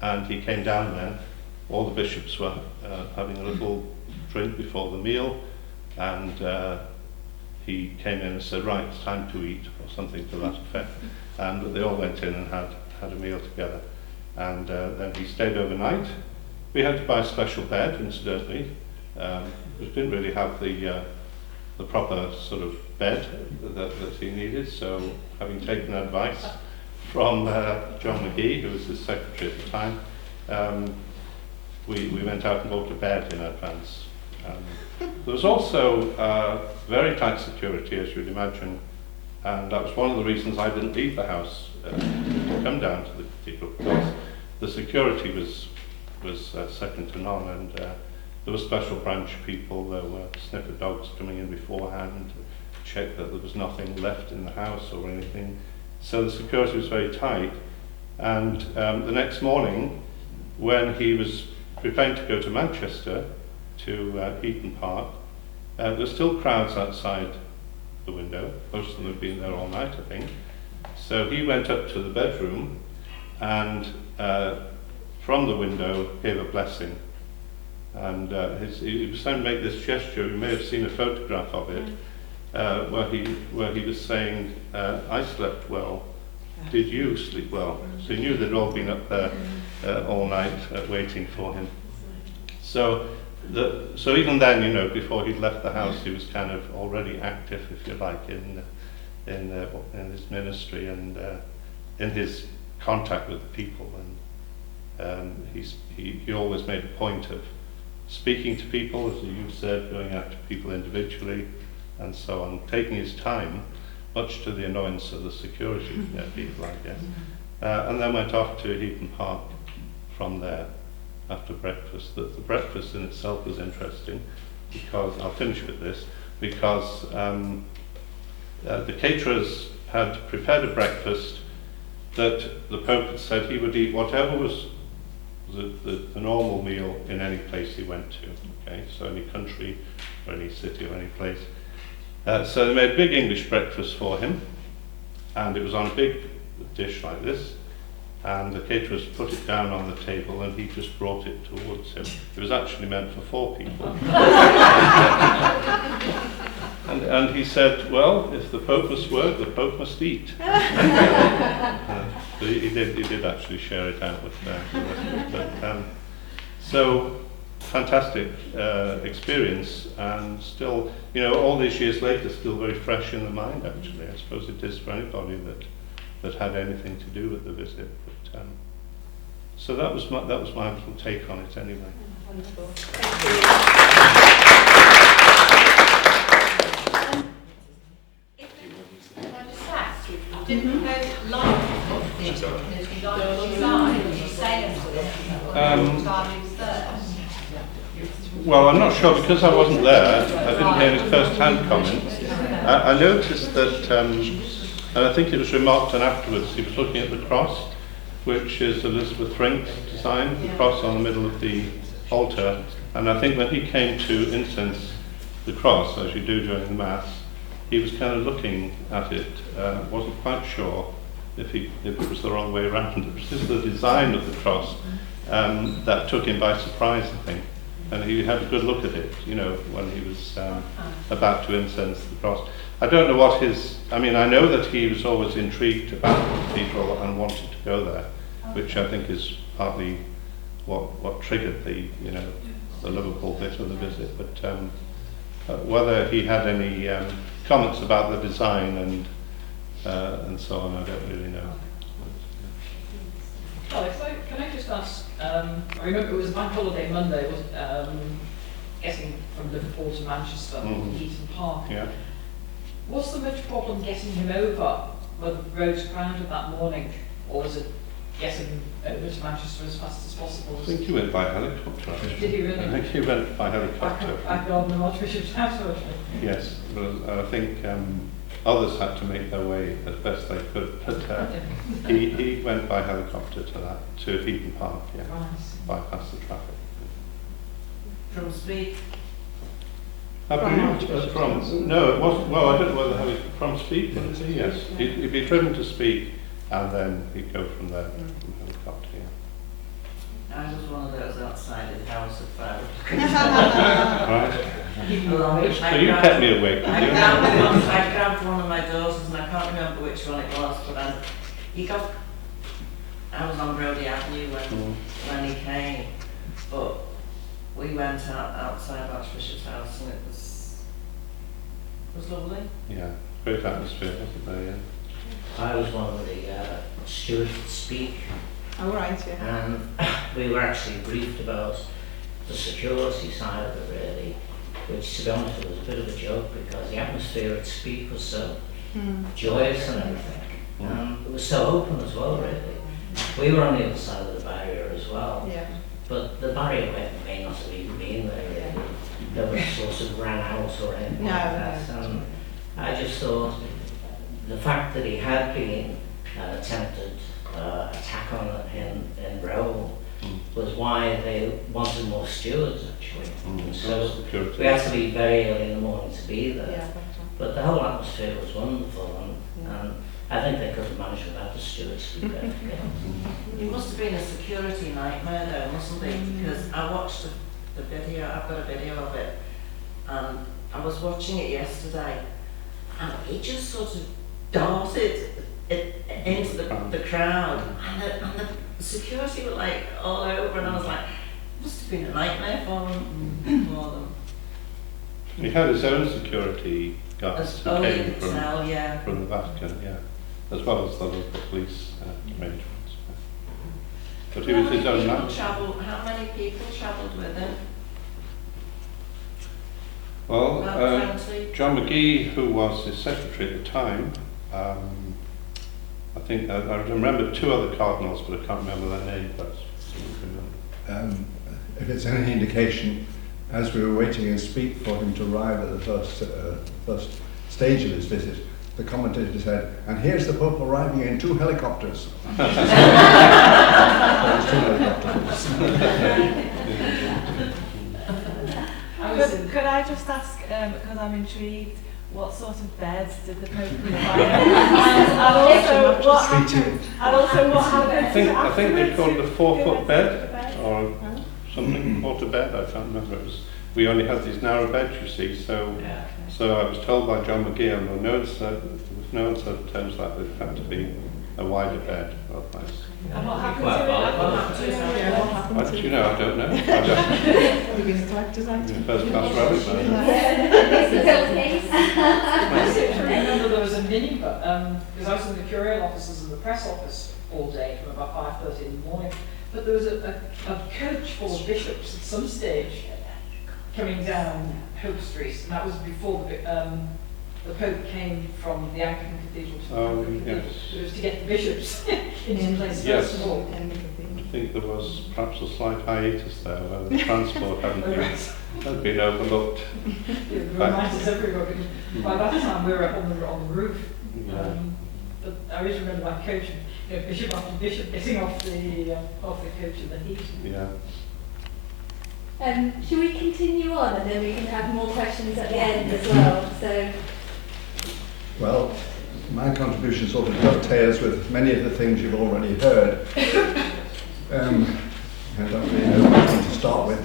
And he came down there. All the bishops were having a little drink before the meal, and he came in and said, "Right, it's time to eat," or something to that effect. And they all went in and had a meal together. And then he stayed overnight. We had to buy a special bed, incidentally. We didn't really have the proper sort of bed that he needed, so having taken advice from John McGee, who was his secretary at the time, we went out and bought a bed in advance. There was also very tight security, as you'd imagine, and that was one of the reasons I didn't leave the house to come down to the cathedral, because the security was second to none, and there were special branch people, there were sniffer dogs coming in beforehand to check that there was nothing left in the house or anything. So the security was very tight. And the next morning, when he was preparing to go to Manchester, to Eaton Park, there were still crowds outside the window. Most of them had been there all night, I think. So he went up to the bedroom and from the window gave a blessing. And he was trying to make this gesture. You may have seen a photograph of it, where he was saying, "I slept well. Did you sleep well?" So he knew they'd all been up there all night waiting for him. So even then, you know, before he'd left the house, he was kind of already active, if you like, in his ministry and in his contact with the people. And he always made a point of speaking to people, as you said, going out to people individually, and so on, taking his time, much to the annoyance of the security people, I guess. And then went off to Eaton Park from there after breakfast. The breakfast in itself was interesting, because, I'll finish with this, because the caterers had prepared a breakfast that the Pope had said he would eat whatever was the normal meal in any place he went to, okay? So any country or any city or any place. So they made a big English breakfast for him, and it was on a big dish like this, and the caterers put it down on the table and he just brought it towards him. It was actually meant for 4 people. And he said, "Well, if the Pope must work, the Pope must eat." So he did actually share it out with the rest of it. But, so, fantastic experience, and still, you know, all these years later, still very fresh in the mind, actually. I suppose it is for anybody that had anything to do with the visit. But, so that was my little take on it anyway. Wonderful. Didn't go live the design, did you say anything? Well, I'm not sure, because I wasn't there. I didn't hear his first-hand comments. I noticed that, and I think it was remarked on afterwards, he was looking at the cross, which is Elizabeth Frink's design, the cross on the middle of the altar. And I think when he came to incense the cross, as you do during the Mass, he was kind of looking at it, wasn't quite sure if it was the wrong way around. It was just the design of the cross that took him by surprise, I think. And he had a good look at it, you know, when he was about to incense the cross. I don't know what I know that he was always intrigued about the cathedral and wanted to go there, which I think is partly what triggered the Liverpool bit of the visit. But whether he had any comments about the design and so on, I don't really know. Alex, can I just ask, I remember it was a bank holiday Monday, was getting from Liverpool to Manchester, Eaton Park. Yeah. Was the Metropolitan getting him over when the roads grounded that morning, or was it getting over to Manchester as fast as possible? I think he went by helicopter, actually. Did he really? I think he went by helicopter. Back on the Archbishop's house, Yes, but I think others had to make their way as best they could. But he went by helicopter to Eaton Park, yeah, bypass the traffic. From Speak? No, it wasn't. Well, I don't know whether from Speak, yes. He'd be driven to Speak, and then he'd go from there, from helicopter, yeah. I was one of those outside of the house at 5 o'clock. Right. So you kept me awake, did you? I grabbed one of my daughters, and I can't remember which one it was, but I was on Brodie Avenue when he came, but we went outside Archbishop's house, and it was lovely. Yeah, great atmosphere, wasn't there, yeah. I was one of the stewards at Speak. Oh, right, yeah. And we were actually briefed about the security side of it, really, which, to be honest, was a bit of a joke, because the atmosphere at Speak was so joyous and everything. And it was so open as well, really. We were on the other side of the barrier as well. Yeah. but the barrier may not have even been there really. There was sort of ran out or anything like that. And I just thought the fact that he had been an attempted attack on in Rome was why they wanted more stewards actually. And so we had to be very early in the morning to be there. But the whole atmosphere was wonderful, and I think they could have managed without the stewards. It must have been a security nightmare though, mustn't it? Because I watched the video, I've got a video of it, and I was watching it yesterday, and it just sort of darted into the crowd, and the security were like all over, and I was like, it must have been a nightmare for them. He had his own security guards who came from the Vatican, as well as the local police arrangements. But he was his own man. How many people travelled with him? Well, John McGee, who was his secretary at the time, I think I remember 2 other cardinals, but I can't remember their name. But if it's any indication, as we were waiting in Speak for him to arrive at the first stage of his visit, the commentator said, "And here's the Pope arriving in 2 helicopters." Could I just ask, because I'm intrigued, what sort of beds did the Pope require? and also what happened? I think they called it a 4-foot bed or something, quarter bed. I can't remember. We only had these narrow beds, you see. So I was told by John McGee on the notes that there was no uncertain terms that it had to be a wider bed. And what happened to it? I don't know. You've been a collector's item. First class relic. I seem to remember there was a mini, because I was in the curial offices and the press office all day from about 5:30 in the morning, but there was a coach full of bishops at some stage coming down Hope Street, and that was before the Pope came from the Anglican Cathedral to the Cathedral. It was to get the bishops into place first of all. I think there was perhaps a slight hiatus there where the transport had been overlooked. It reminds us everywhere, because by that time we were up on the roof. But I always remember my coach, bishop after bishop getting off the coach in the heat. Should we continue on, and then we can have more questions at the end as well? Well, my contribution sort of dovetails with many of the things you've already heard. I don't really know what to start with.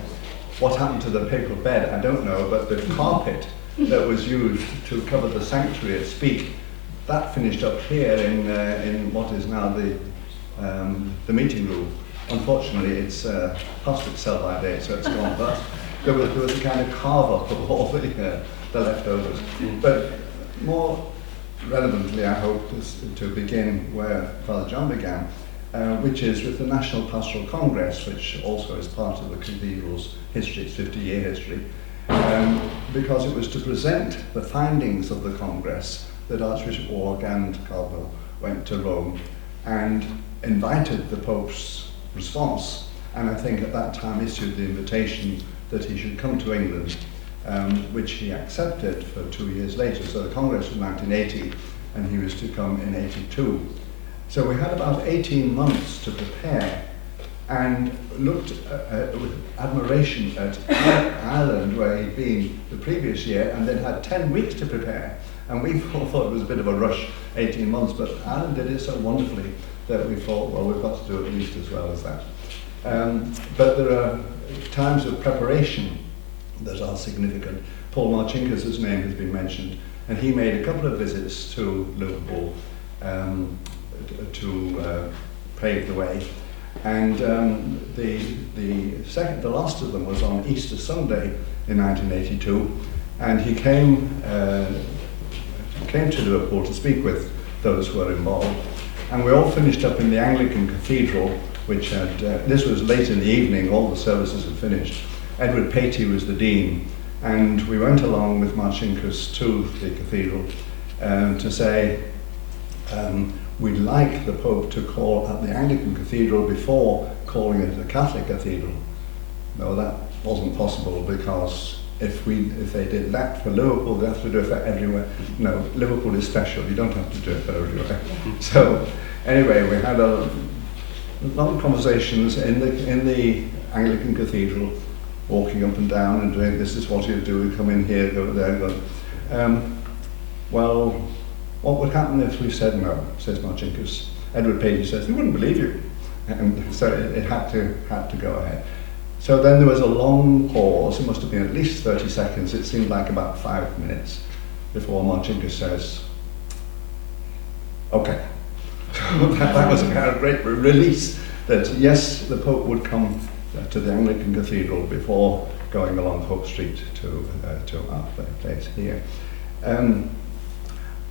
What happened to the papal bed, I don't know, but the carpet that was used to cover the sanctuary at Speak, that finished up here in what is now the meeting room. Unfortunately, it's past its sell-by date, so it's gone. But there was a kind of carve-up of all the leftovers. But more relevantly, I hope, is to begin where Father John began, which is with the National Pastoral Congress, which also is part of the Cathedral's history, its 50-year history, because it was to present the findings of the Congress that Archbishop Wark and Cardinal went to Rome and invited the Pope's response, and I think at that time issued the invitation that he should come to England, which he accepted for 2 years later. So the Congress was 1980, and he was to come in 82. So we had about 18 months to prepare, and looked with admiration at Ireland, where he'd been the previous year, and then had 10 weeks to prepare. And we thought it was a bit of a rush, 18 months, but Ireland did it so wonderfully that we thought, well, we've got to do at least as well as that. But there are times of preparation that are significant. Paul Marcinkus' name has been mentioned, and he made a couple of visits to Liverpool to pave the way. And the last of them was on Easter Sunday in 1982, and he came to Liverpool to speak with those who were involved. And we all finished up in the Anglican Cathedral, which had, this was late in the evening, all the services had finished. Edward Patey was the dean, and we went along with Marcinkus to the cathedral to say, we'd like the Pope to call at the Anglican Cathedral before calling it a Catholic cathedral, no, that wasn't possible, because if they did that for Liverpool, they have to do it for everywhere. No, Liverpool is special. You don't have to do it for everywhere. So anyway, we had a long conversations in the Anglican Cathedral, walking up and down and doing, this is what you do, come in here, go there, go. Well, what would happen if we said no, says Marcinkus. Edward Pagey says, he wouldn't believe you. And so it had to go ahead. So then there was a long pause. It must have been at least 30 seconds. It seemed like about 5 minutes before Marcinkus says, okay. that was a kind of great release that, yes, the Pope would come to the Anglican Cathedral before going along Hope Street to our place here.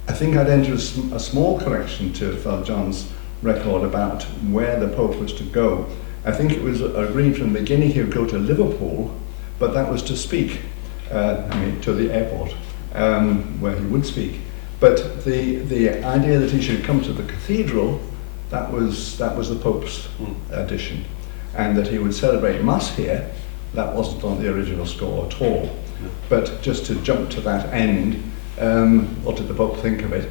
I think I'd enter a small correction to Father John's record about where the Pope was to go. I think it was agreed from the beginning he would go to Liverpool, but that was to speak, to the airport, where he would speak. But the idea that he should come to the cathedral, that was the Pope's addition. And that he would celebrate Mass here, that wasn't on the original score at all. But just to jump to that end, what did the Pope think of it?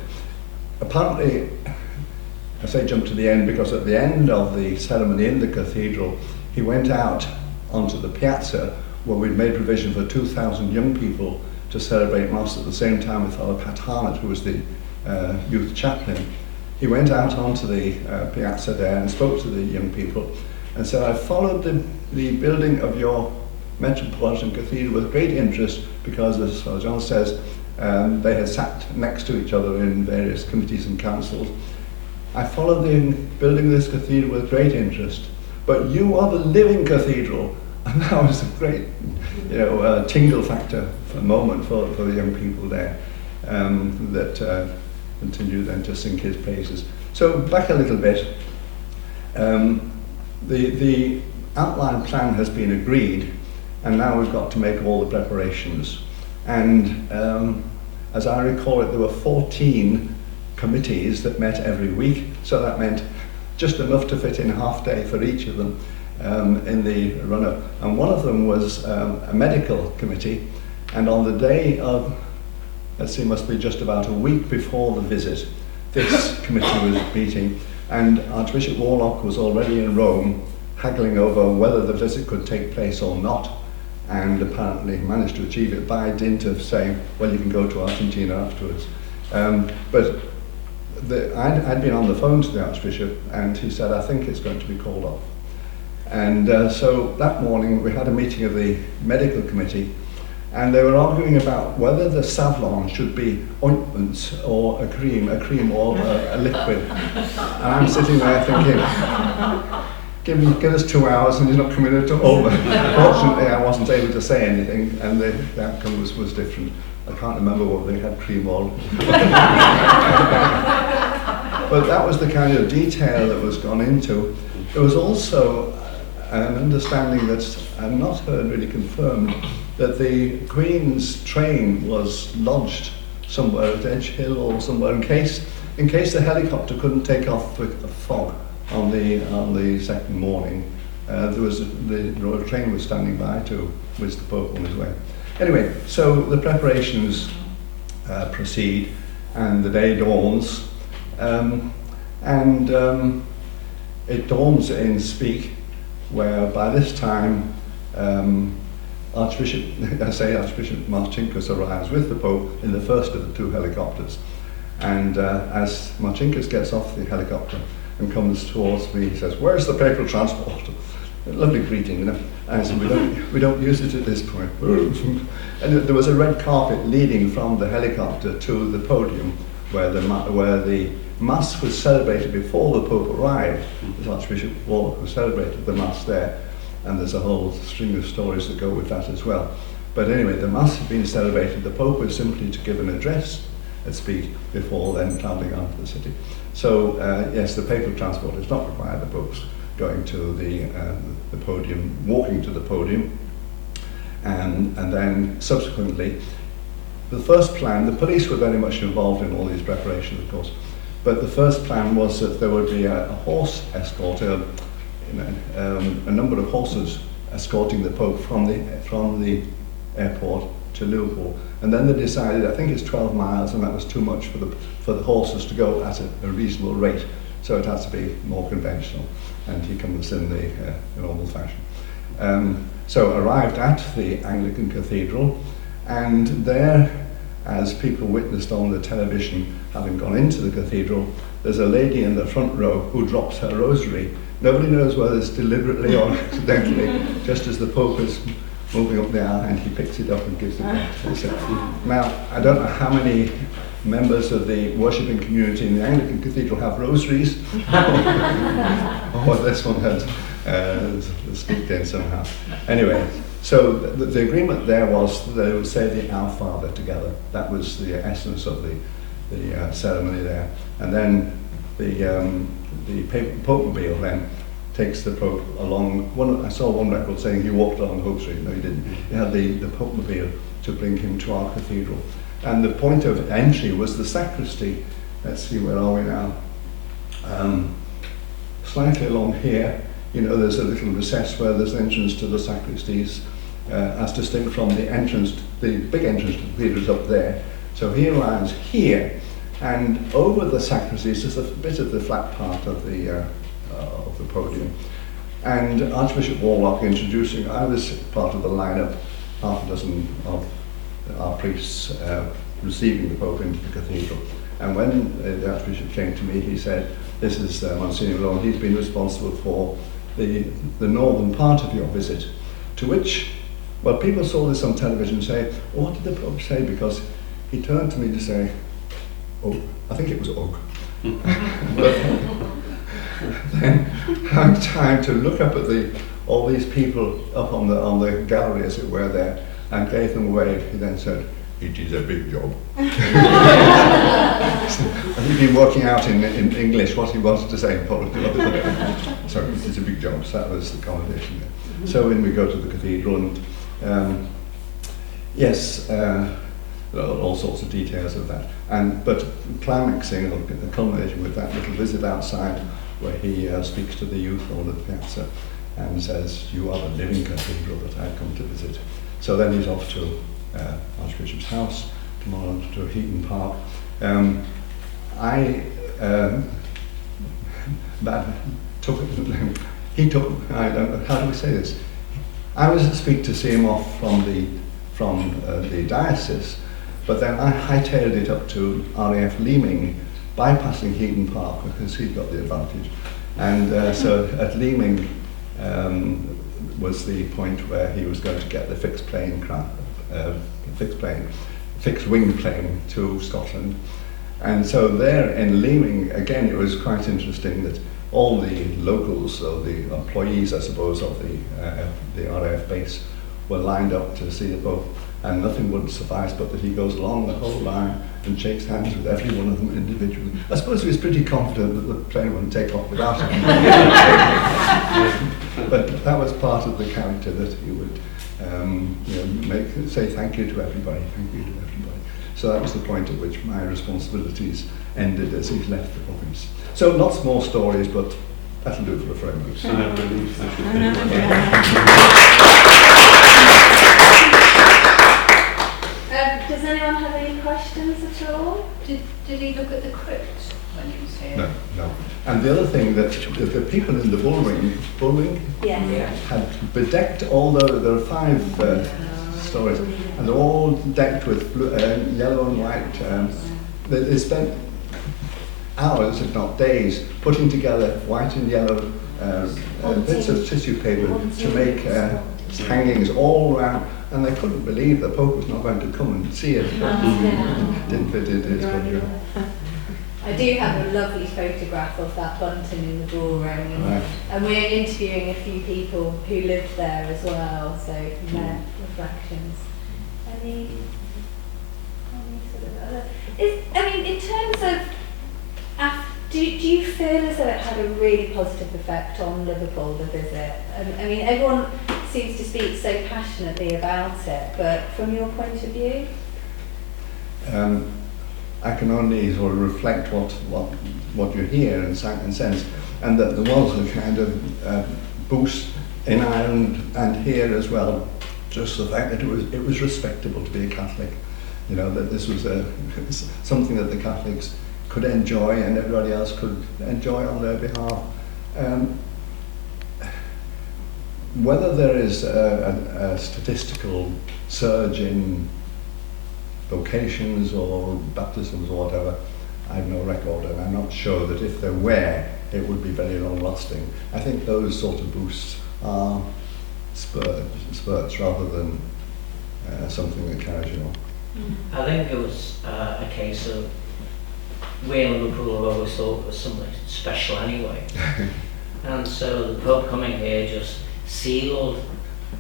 Apparently, I say jump to the end because at the end of the ceremony in the cathedral, he went out onto the piazza where we'd made provision for 2,000 young people to celebrate Mass at the same time with Father Pat Harnett, who was the youth chaplain. He went out onto the piazza there and spoke to the young people and said, I followed the building of your Metropolitan Cathedral with great interest because, as Father John says, they had sat next to each other in various committees and councils. I followed the building of this cathedral with great interest, but you are the living cathedral. And that was a great, tingle factor for a moment for the young people there that continued then to sing his praises. So back a little bit. The outline plan has been agreed, and now we've got to make all the preparations. And as I recall it, there were 14 committees that met every week, so that meant just enough to fit in a half day for each of them in the run-up. And one of them was a medical committee, and on the day of, let's see, must be just about a week before the visit, this committee was meeting, and Archbishop Warlock was already in Rome haggling over whether the visit could take place or not, and apparently managed to achieve it by dint of saying, well, you can go to Argentina afterwards. But I'd been on the phone to the Archbishop, and he said, I think it's going to be called off. And so that morning we had a meeting of the medical committee, and they were arguing about whether the Savlon should be ointments or a cream or a liquid. And I'm sitting there thinking, give us 2 hours and you're not coming at all. Fortunately, I wasn't able to say anything, and the outcome was different. I can't remember what they had cream on. But that was the kind of detail that was gone into. There was also an understanding that I've not heard really confirmed, that the Queen's train was lodged somewhere at Edge Hill or somewhere in case the helicopter couldn't take off with a fog on the second morning. The royal train was standing by to whiz the Pope on his way. Anyway, so the preparations proceed, and the day dawns, and it dawns in Speke, where by this time Archbishop Marcinkus arrives with the Pope in the first of the 2 helicopters. And as Marcinkus gets off the helicopter and comes towards me, he says, "Where's the papal transport?" A lovely greeting, And I said, we don't use it at this point. And there was a red carpet leading from the helicopter to the podium where the Mass was celebrated before the Pope arrived. Archbishop Warlock celebrated the Mass there, and there's a whole string of stories that go with that as well. But anyway, the Mass had been celebrated. The Pope was simply to give an address at Speke before then travelling on to the city. So yes, the papal transport is not required. The Pope's going to the podium, walking to the podium, and then subsequently, the first plan, the police were very much involved in all these preparations, of course, but the first plan was that there would be a horse escort, a number of horses escorting the Pope from the airport to Liverpool. And then they decided, I think it's 12 miles, and that was too much for the horses to go at a reasonable rate. So it has to be more conventional, and he comes in the normal fashion. So arrived at the Anglican Cathedral, and there, as people witnessed on the television, having gone into the cathedral, there's a lady in the front row who drops her rosary. Nobody knows whether it's deliberately or accidentally, just as the Pope is moving up the aisle, and he picks it up and gives it back to her. Now, I don't know how many members of the worshipping community in the Anglican Cathedral have rosaries, or this one has sneaked in somehow. Anyway, so the agreement there was that they would say the Our Father together. That was the essence of the ceremony there. And then the Pope-mobile then takes the Pope along. I saw one record saying he walked along Hope Street. No, he didn't. He had the Pope-mobile to bring him to our cathedral. And the point of entry was the sacristy. Let's see, where are we now? Slightly along here, you know, there's a little recess where there's an entrance to the sacristies, as distinct from the entrance, the big entrance to the cathedral is up there. So he arrives here, and over the sacristies is a bit of the flat part of the podium. And Archbishop Warlock introducing, I was part of the lineup, half a dozen of our priests receiving the Pope into the cathedral. And when the Archbishop came to me, he said, this is Monsignor Malone, he's been responsible for the northern part of your visit. To which, well, people saw this on television and say, oh, what did the Pope say? Because he turned to me to say, oh, I think it was Og. But then had time to look up at all these people up on the gallery, as it were, there, and gave them a wave. He then said, it is a big job. I think he'd been working out in English what he wanted to say, probably. Sorry, it is a big job. So that was the conversation there. So when we go to the cathedral, and yes, there are all sorts of details of that. But climaxing, or culminating with that little visit outside, where he speaks to the youth on the piazza and says, you are the living cathedral that I've come to visit. So then he's off to Archbishop's house, tomorrow to Heaton Park. He took, I don't know, how do we say this? I was to speak to see him off from the diocese, but then I hightailed it up to RAF Leeming, bypassing Heaton Park, because he'd got the advantage. And so at Leeming was the point where he was going to get the fixed wing plane to Scotland. And so there in Leeming, again, it was quite interesting that all the locals, or the employees, I suppose, of the RAF base were lined up to see the Pope, and nothing would suffice but that he goes along the whole line and shakes hands with every one of them individually. I suppose he was pretty confident that the plane wouldn't take off without him. But that was part of the character, that he would say thank you to everybody, thank you to everybody. So that was the point at which my responsibilities ended as he left the province. So lots more stories, but that'll do for a framework. Does anyone have any questions at all? Did he look at the crypt when he was here? No. And the other thing, that the people in the bullring Yes. had bedecked all there are 5 stories, and they're all decked with blue, yellow and white. They spent hours, if not days, putting together white and yellow bits of tissue paper to make hangings all around, and they couldn't believe the Pope was not going to come and see it. Didn't fit into his schedule. I do have a lovely photograph of that bunting in the ballroom, Right. and we're interviewing a few people who lived there as well, so from their reflections. Any sort of other... in terms of... Do you feel as though it had a really positive effect on Liverpool, the visit? I mean, everyone seems to speak so passionately about it, but from your point of view? I can only sort of reflect what you hear and sense, and that there was a kind of boost in Ireland and here as well, just the fact that it was respectable to be a Catholic. You know, that this was something that the Catholics could enjoy and everybody else could enjoy on their behalf. Whether there is a statistical surge in vocations or baptisms or whatever, I have no record, and I'm not sure that if there were, it would be very long-lasting. I think those sort of boosts are spurts rather than something that carries you on. I think it was a case of we in Liverpool have always thought it was something special anyway. And so the Pope coming here just sealed,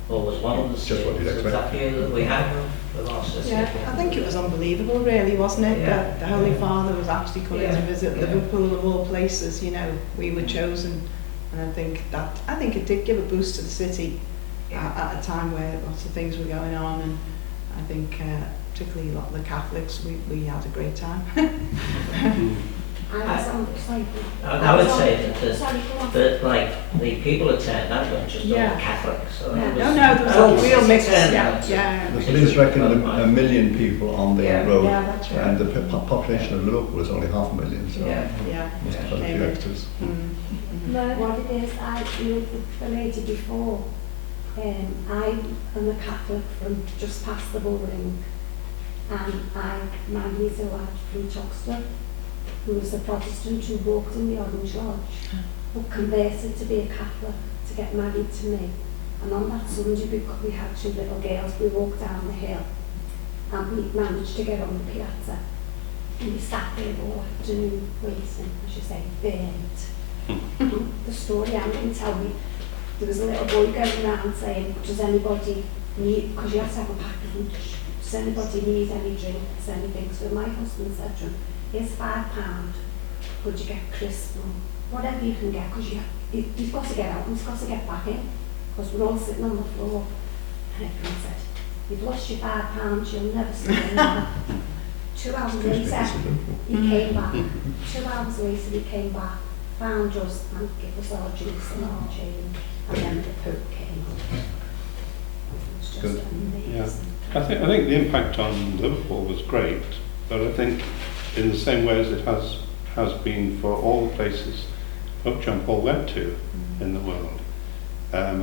or was one of the seals of that view that we have for the last 50 years. I think it was unbelievable really, wasn't it? Yeah. That the Holy Father was actually coming to visit Liverpool of all places, you know, we were chosen. And I think it did give a boost to the city at a time where lots of things were going on, and I think particularly a lot of the Catholics, we had a great time. I would say that like the people attend that weren't just all Catholics. So there was a real mix. The police reckon a million people on the road, that's right. and the population of Liverpool is only 500,000. So must have had a few extras. What it is, the lady before, I am a Catholic from just past the Bull Ring, and I married a lad from Toxteth, who was a Protestant who walked in the Orange Lodge, but converted to be a Catholic to get married to me. And on that Sunday, we had two little girls, we walked down the hill, and we managed to get on the piazza. And we sat there all afternoon waiting, as you say, burnt. The story I'm going to tell you, there was a little boy going around saying, does anybody need, because you have to have a pack of lunch, does anybody need any drinks, anything? So my husband said to him, here's £5, could you get crisps or whatever you can get, because you've got to get out and he's got to get back in, because we're all sitting on the floor. And everyone said, you've lost your £5, you'll never see it now. 2 hours later, he came back. 2 hours later, he came back, found us and gave us our drinks and our change, and then the Pope came on. It was just amazing. I think the impact on Liverpool was great, but I think in the same way as it has been for all the places Pope John Paul went to in the world,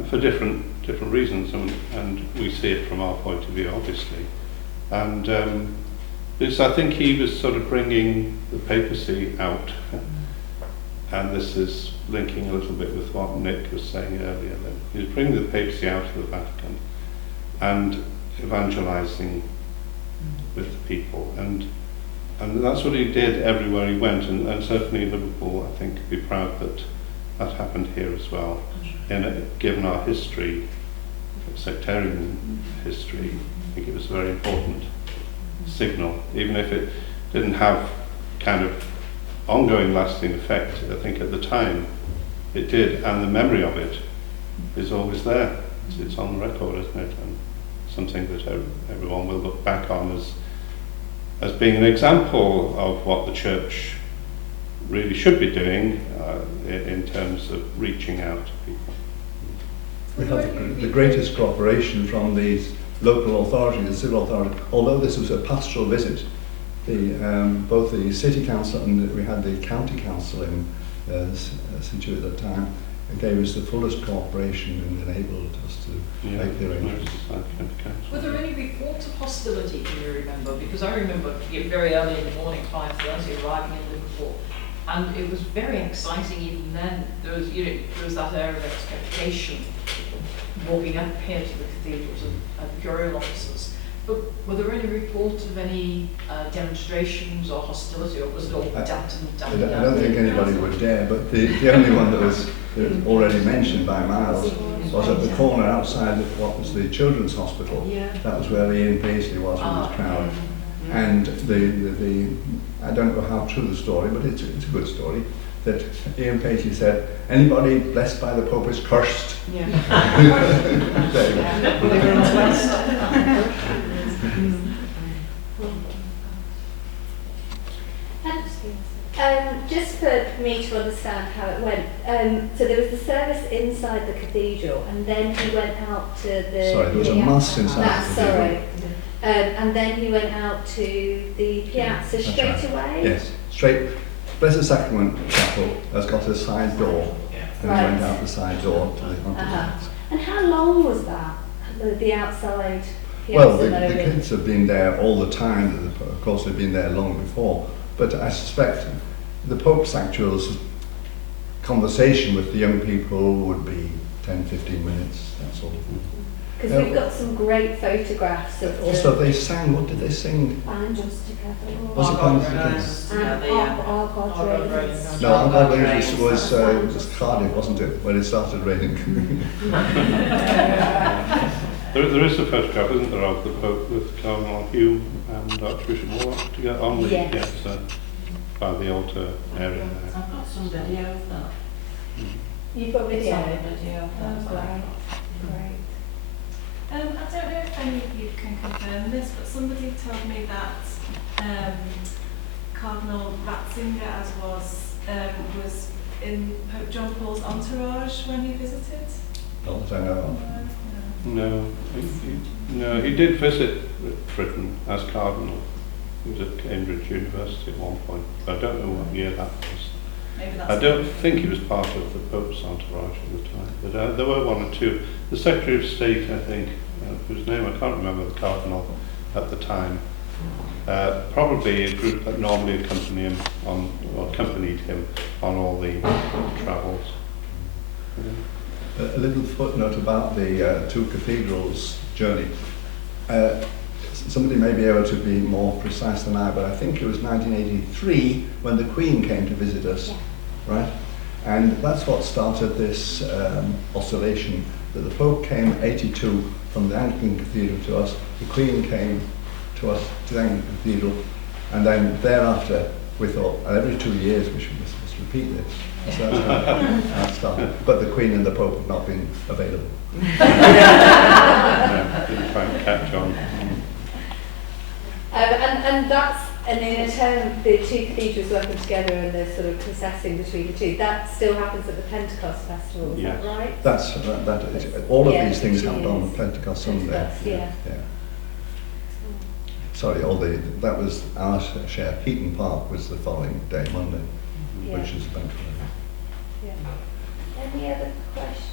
for different reasons, and we see it from our point of view, obviously. And this, I think he was sort of bringing the papacy out, and this is linking a little bit with what Nick was saying earlier, that he was bringing the papacy out of the Vatican and evangelizing with the people, and that's what he did everywhere he went, and certainly Liverpool, I think, could be proud that happened here as well. Given our history, sectarian history, I think it was a very important signal, even if it didn't have kind of ongoing lasting effect. I think at the time it did, and the memory of it is always there. It's on the record, isn't it? And something that everyone will look back on as being an example of what the church really should be doing in terms of reaching out to people. We have the greatest cooperation from the local authority, the civil authority. Although this was a pastoral visit, both the city council and we had the county council in situ at that time, gave us the fullest cooperation and enabled us to make the arrangements. Were there any reports of hostility, can you remember? Because I remember very early in the morning, 5:30, arriving in Liverpool, and it was very exciting even then. There was that air of expectation walking up here to the cathedrals and imperial officers. But were there any reports of any demonstrations or hostility, or was it all dampened down? I don't think anybody would dare, but the only one that was already mentioned by Myles was at the corner outside of what was the Children's Hospital. That was where Ian Paisley was with his crowd. And I don't know how true the story, but it's a good story, that Ian Paisley said, anybody blessed by the Pope is cursed. Just for me to understand how it went, so there was the service inside the cathedral, and then he went out to the... Sorry, there was a mass inside the cathedral. Sorry. And then he went out to the piazza That's straight right. away? Yes, straight. Blessed Sacrament Chapel has got a side door, and Right. he went out the side door to the onto Uh-huh. And how long was that, the outside piazza Well, the mowing? kids have been there all the time. Of course, they've been there long before. But I suspect the Pope's actual conversation with the young people would be 10, 15 minutes, that sort of thing. Because we've got some great photographs of Also, the they sang, what did they sing? band just together. Was it Band Together? And our God Reigns. No, Our God Reigns was Cardiff, wasn't it, when it started raining? There is a photograph, isn't there, of the Pope with Cardinal Hume and Archbishop Warlock together on the by the altar area there. I've got some video of that. You've got video? Some video of that. Oh, great. Great. I don't know if any of you can confirm this, but somebody told me that Cardinal Ratzinger, as was in Pope John Paul's entourage when he visited. Not that I know of. No, he did visit Britain as Cardinal. He was at Cambridge University at one point. I don't know what year that was. Maybe that's I don't think he was part of the Pope's entourage at the time, but there were one or two. The Secretary of State, I think, whose name I can't remember, the Cardinal at the time, probably a group that normally accompanied him on all the travels. A little footnote about the two cathedrals journey. Somebody may be able to be more precise than I, but I think it was 1983 when the Queen came to visit us, right? And that's what started this oscillation, that the Pope came 82 from the Anglican Cathedral to us, the Queen came to us to the Anglican Cathedral, and then thereafter we thought, every 2 years we should must repeat this. So that's how it started. But the Queen and the Pope have not been available. Didn't quite catch on. And that's, and in turn, the two cathedrals working together and the sort of processing between the two, that still happens at the Pentecost Festival, is that right? That's all of these things it happened on is. Pentecost Sunday. Yeah. Sorry, that was our share. Heaton Park was the following day, Monday, which is the Pentecost. Yeah. Any other questions?